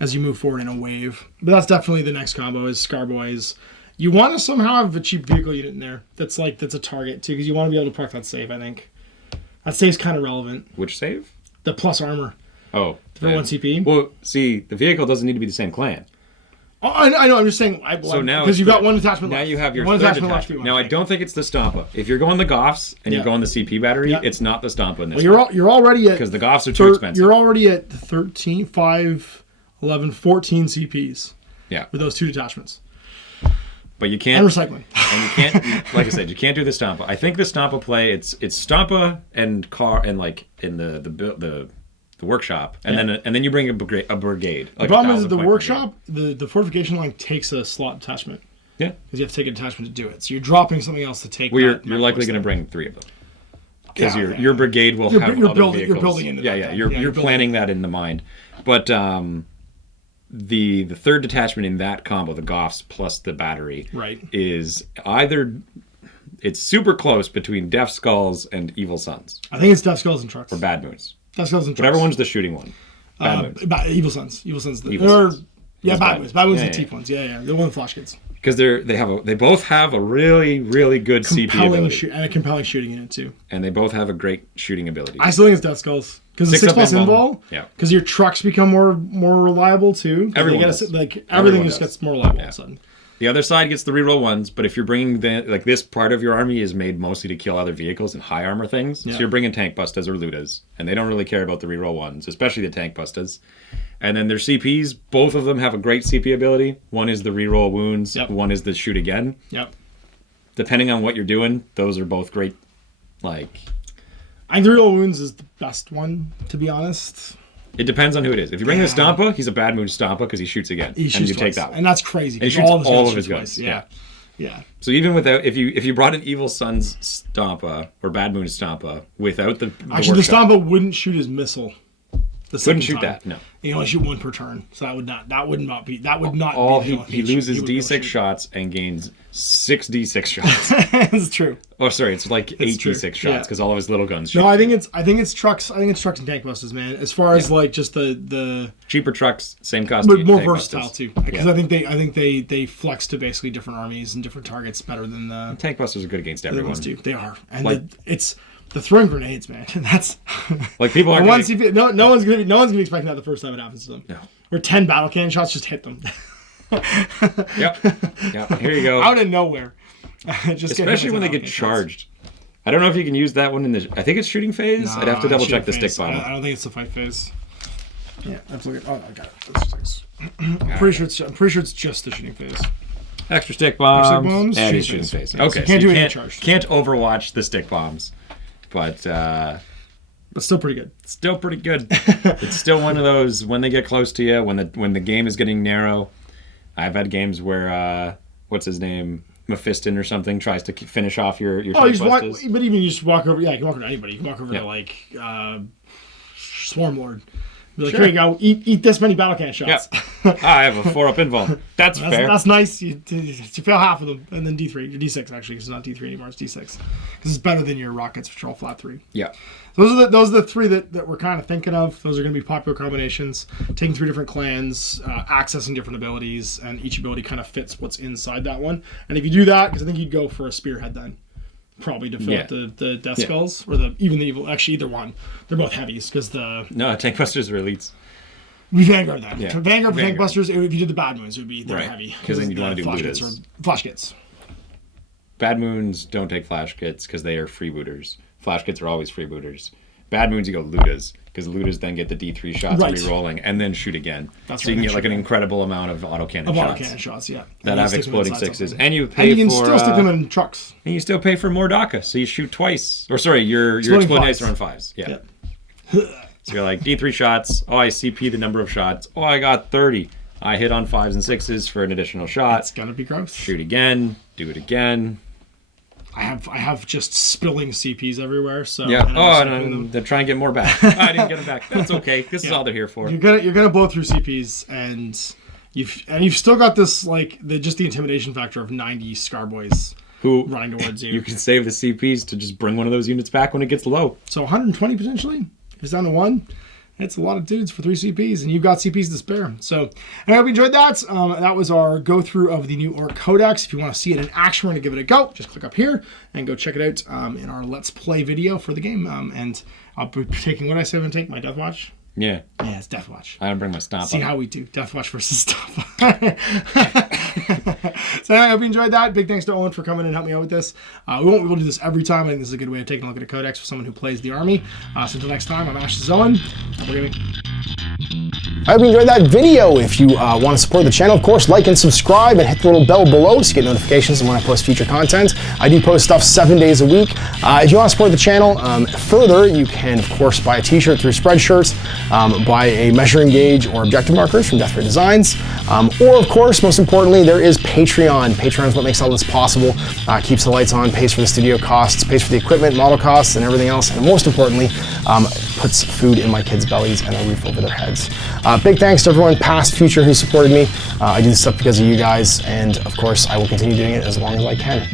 as you move forward in a wave. But that's definitely the next combo is Skaar Boys. You want to somehow have a cheap vehicle unit in there that's a target, too, because you want to be able to proc that save, I think. That save's kind of relevant. Which save? The plus armor. Oh. For 1 CP. Well, see, the vehicle doesn't need to be the same clan. Oh, I know. I'm just saying. So now because you've got 1 attachment left. Now you have your one third attachment. Now I don't think it's the Stomper. If you're going the Goths and you're going the CP battery, it's not the Stomper in this. Well, you're already at because the Goths are too expensive. You're already at 13, 5, 11, 14 CPs. Yeah. With those 2 detachments. But you can't. And recycling. And you can't, like I said, you can't do the Stomper. I think the Stomper play, it's Stomper and car and like in the workshop, and then you bring a brigade. The problem is that the workshop, the fortification line takes a slot detachment. Yeah. Because you have to take a detachment to do it. So you're dropping something else to take. Well, you're likely going to bring 3 of them. Because your brigade will have other vehicles. You're building into that. You're planning that in the mind. But the third detachment in that combo, the Goths plus the battery, is either it's super close between Death Skulls and Evil Sons. I think it's Death Skulls and Trucks. Or Bad Moons. Death Skulls and Trucks. Whatever one's the shooting one. Bad Moons. Evil Sons. Evil Sons. Evil Sons. Bad Moons. Bad Moons are the Teep ones. Yeah. They're one of the flash kids. Because they both have a really, really good CP ability. And a compelling shooting unit, too. And they both have a great shooting ability. I still think it's Death Skulls. Because the 6+ invul. Yeah. Because your trucks become more reliable, too. Everything just gets more reliable all of a sudden. The other side gets the reroll ones, but if you're bringing this part of your army is made mostly to kill other vehicles and high armor things, so you're bringing tank bustas or lutas, and they don't really care about the reroll ones, especially the tank bustas. And then their CPs, both of them have a great CP ability. One is the reroll wounds, one is the shoot again. Yep. Depending on what you're doing, those are both great. I think the reroll wounds is the best one, to be honest. It depends on who it is. If you bring the Stomper, he's a Bad Moon Stomper because he shoots again. He shoots and you take that one. And that's crazy. And he shoots all of his guns. Yeah. So even without, if you brought an Evil Sun's Stomper or Bad Moon Stomper without the actually, the Stomper wouldn't shoot his missile. Couldn't shoot that. No. You only shoot 1 per turn, so that would not be. He loses D6 shots and gains 6 D6 shots. That's true. Oh, sorry, it's like 8 D6 shots because all of his little guns shoot. No, I think it's trucks. I think it's trucks and tank busters, man. As far as just the cheaper trucks, same cost, but more versatile too. Because I think they flex to basically different armies and different targets better than the tank busters are good against everyone. They are, and it's. The throwing grenades, man. That's people are. No one's gonna be expecting that the first time it happens to them. No. Or 10 battle cannon shots just hit them. Yep. Here you go. Out of nowhere. Especially when they get charged. I don't know if you can use that one in the. I think it's shooting phase. I'd have to double check the stick bomb. I don't think it's the fight phase. Yeah, let's look at. Oh, I got it. I'm pretty sure it's just the shooting phase. Extra stick bombs. And shooting phase. Okay, so you can't overwatch the stick bombs. But still pretty good. Still pretty good. It's still one of those when they get close to you, when the game is getting narrow. I've had games where what's his name, Mephiston or something, tries to finish off your. But even you just walk over. Yeah, you can walk over to anybody. You can walk over to Swarmlord. Be like, here you go. Eat this many battle cannon shots. Yep. I have a 4-up invul. That's fair. That's nice. You fail half of them, and then D3 or D6 actually. It's not D3 anymore. It's D6 because it's better than your rockets, which are all flat 3. Yeah. Those are the 3 that we're kind of thinking of. Those are going to be popular combinations. Taking 3 different clans, accessing different abilities, and each ability kind of fits what's inside that one. And if you do that, because I think you'd go for a spearhead then. Probably to fill up the Death Skulls or even the Evil. Actually, either one. They're both heavies because tank busters are elites. We Vanguard that. Yeah. Vanguard for tank busters. If you did the Bad Moons, it would be heavy because then you'd want to do flash kits. Bad Moons don't take flash kits because they are freebooters. Flash kits are always freebooters. Bad Moons, you go lutas because lutas then get the D3 shots re-rolling and then shoot again. So you can get an incredible amount of autocannon shots. Autocannon shots, yeah. That have exploding 6s, and you pay and you can still stick them in trucks. And you still pay for more DACA, so you shoot twice. Or sorry, your exploding dice are on 5s. Yeah. So you're like D3 shots. Oh, I CP the number of shots. Oh, I got 30. I hit on 5s and 6s for an additional shot. It's gonna be gross. Shoot again. Do it again. I have just spilling CPs everywhere. So and they're trying to get more back. I didn't get them back. That's okay. This is all they're here for. You're gonna blow through CPs, and you've still got this the intimidation factor of 90 Skaar Boys who running towards you. You can save the CPs to just bring one of those units back when it gets low. So 120 potentially. If it's down to 1. It's a lot of dudes for 3 CPs, and you've got CPs to spare. So I hope you enjoyed that. That was our go-through of the new Ork Codex. If you want to see it in action, we're going to give it a go. Just click up here and go check it out in our Let's Play video for the game. And I'll be taking, what did I say I'm going to take? My Death Watch? Yeah. Yeah, it's Death Watch. I don't bring my Stomper. See how we do. Death Watch versus Stomper. So I hope you enjoyed that. Big thanks to Owen for coming and helping me out with this. We'll do this every time. I think this is a good way of taking a look at a codex for someone who plays the army. So until next time, I'm Ash's Owen. Have a good night. I hope you enjoyed that video. If you want to support the channel, of course, like and subscribe and hit the little bell below so you get notifications when I post future content. I do post stuff 7 days a week. If you want to support the channel further, you can, of course, buy a t-shirt through Spreadshirts, buy a measuring gauge or objective markers from Death Ray Designs, or, of course, most importantly, there is Patreon. Patreon is what makes all this possible, keeps the lights on, pays for the studio costs, pays for the equipment, model costs, and everything else, and most importantly, puts food in my kids' bellies and a roof over their heads. Big thanks to everyone, past, future, who supported me. I do this stuff because of you guys, and of course, I will continue doing it as long as I can.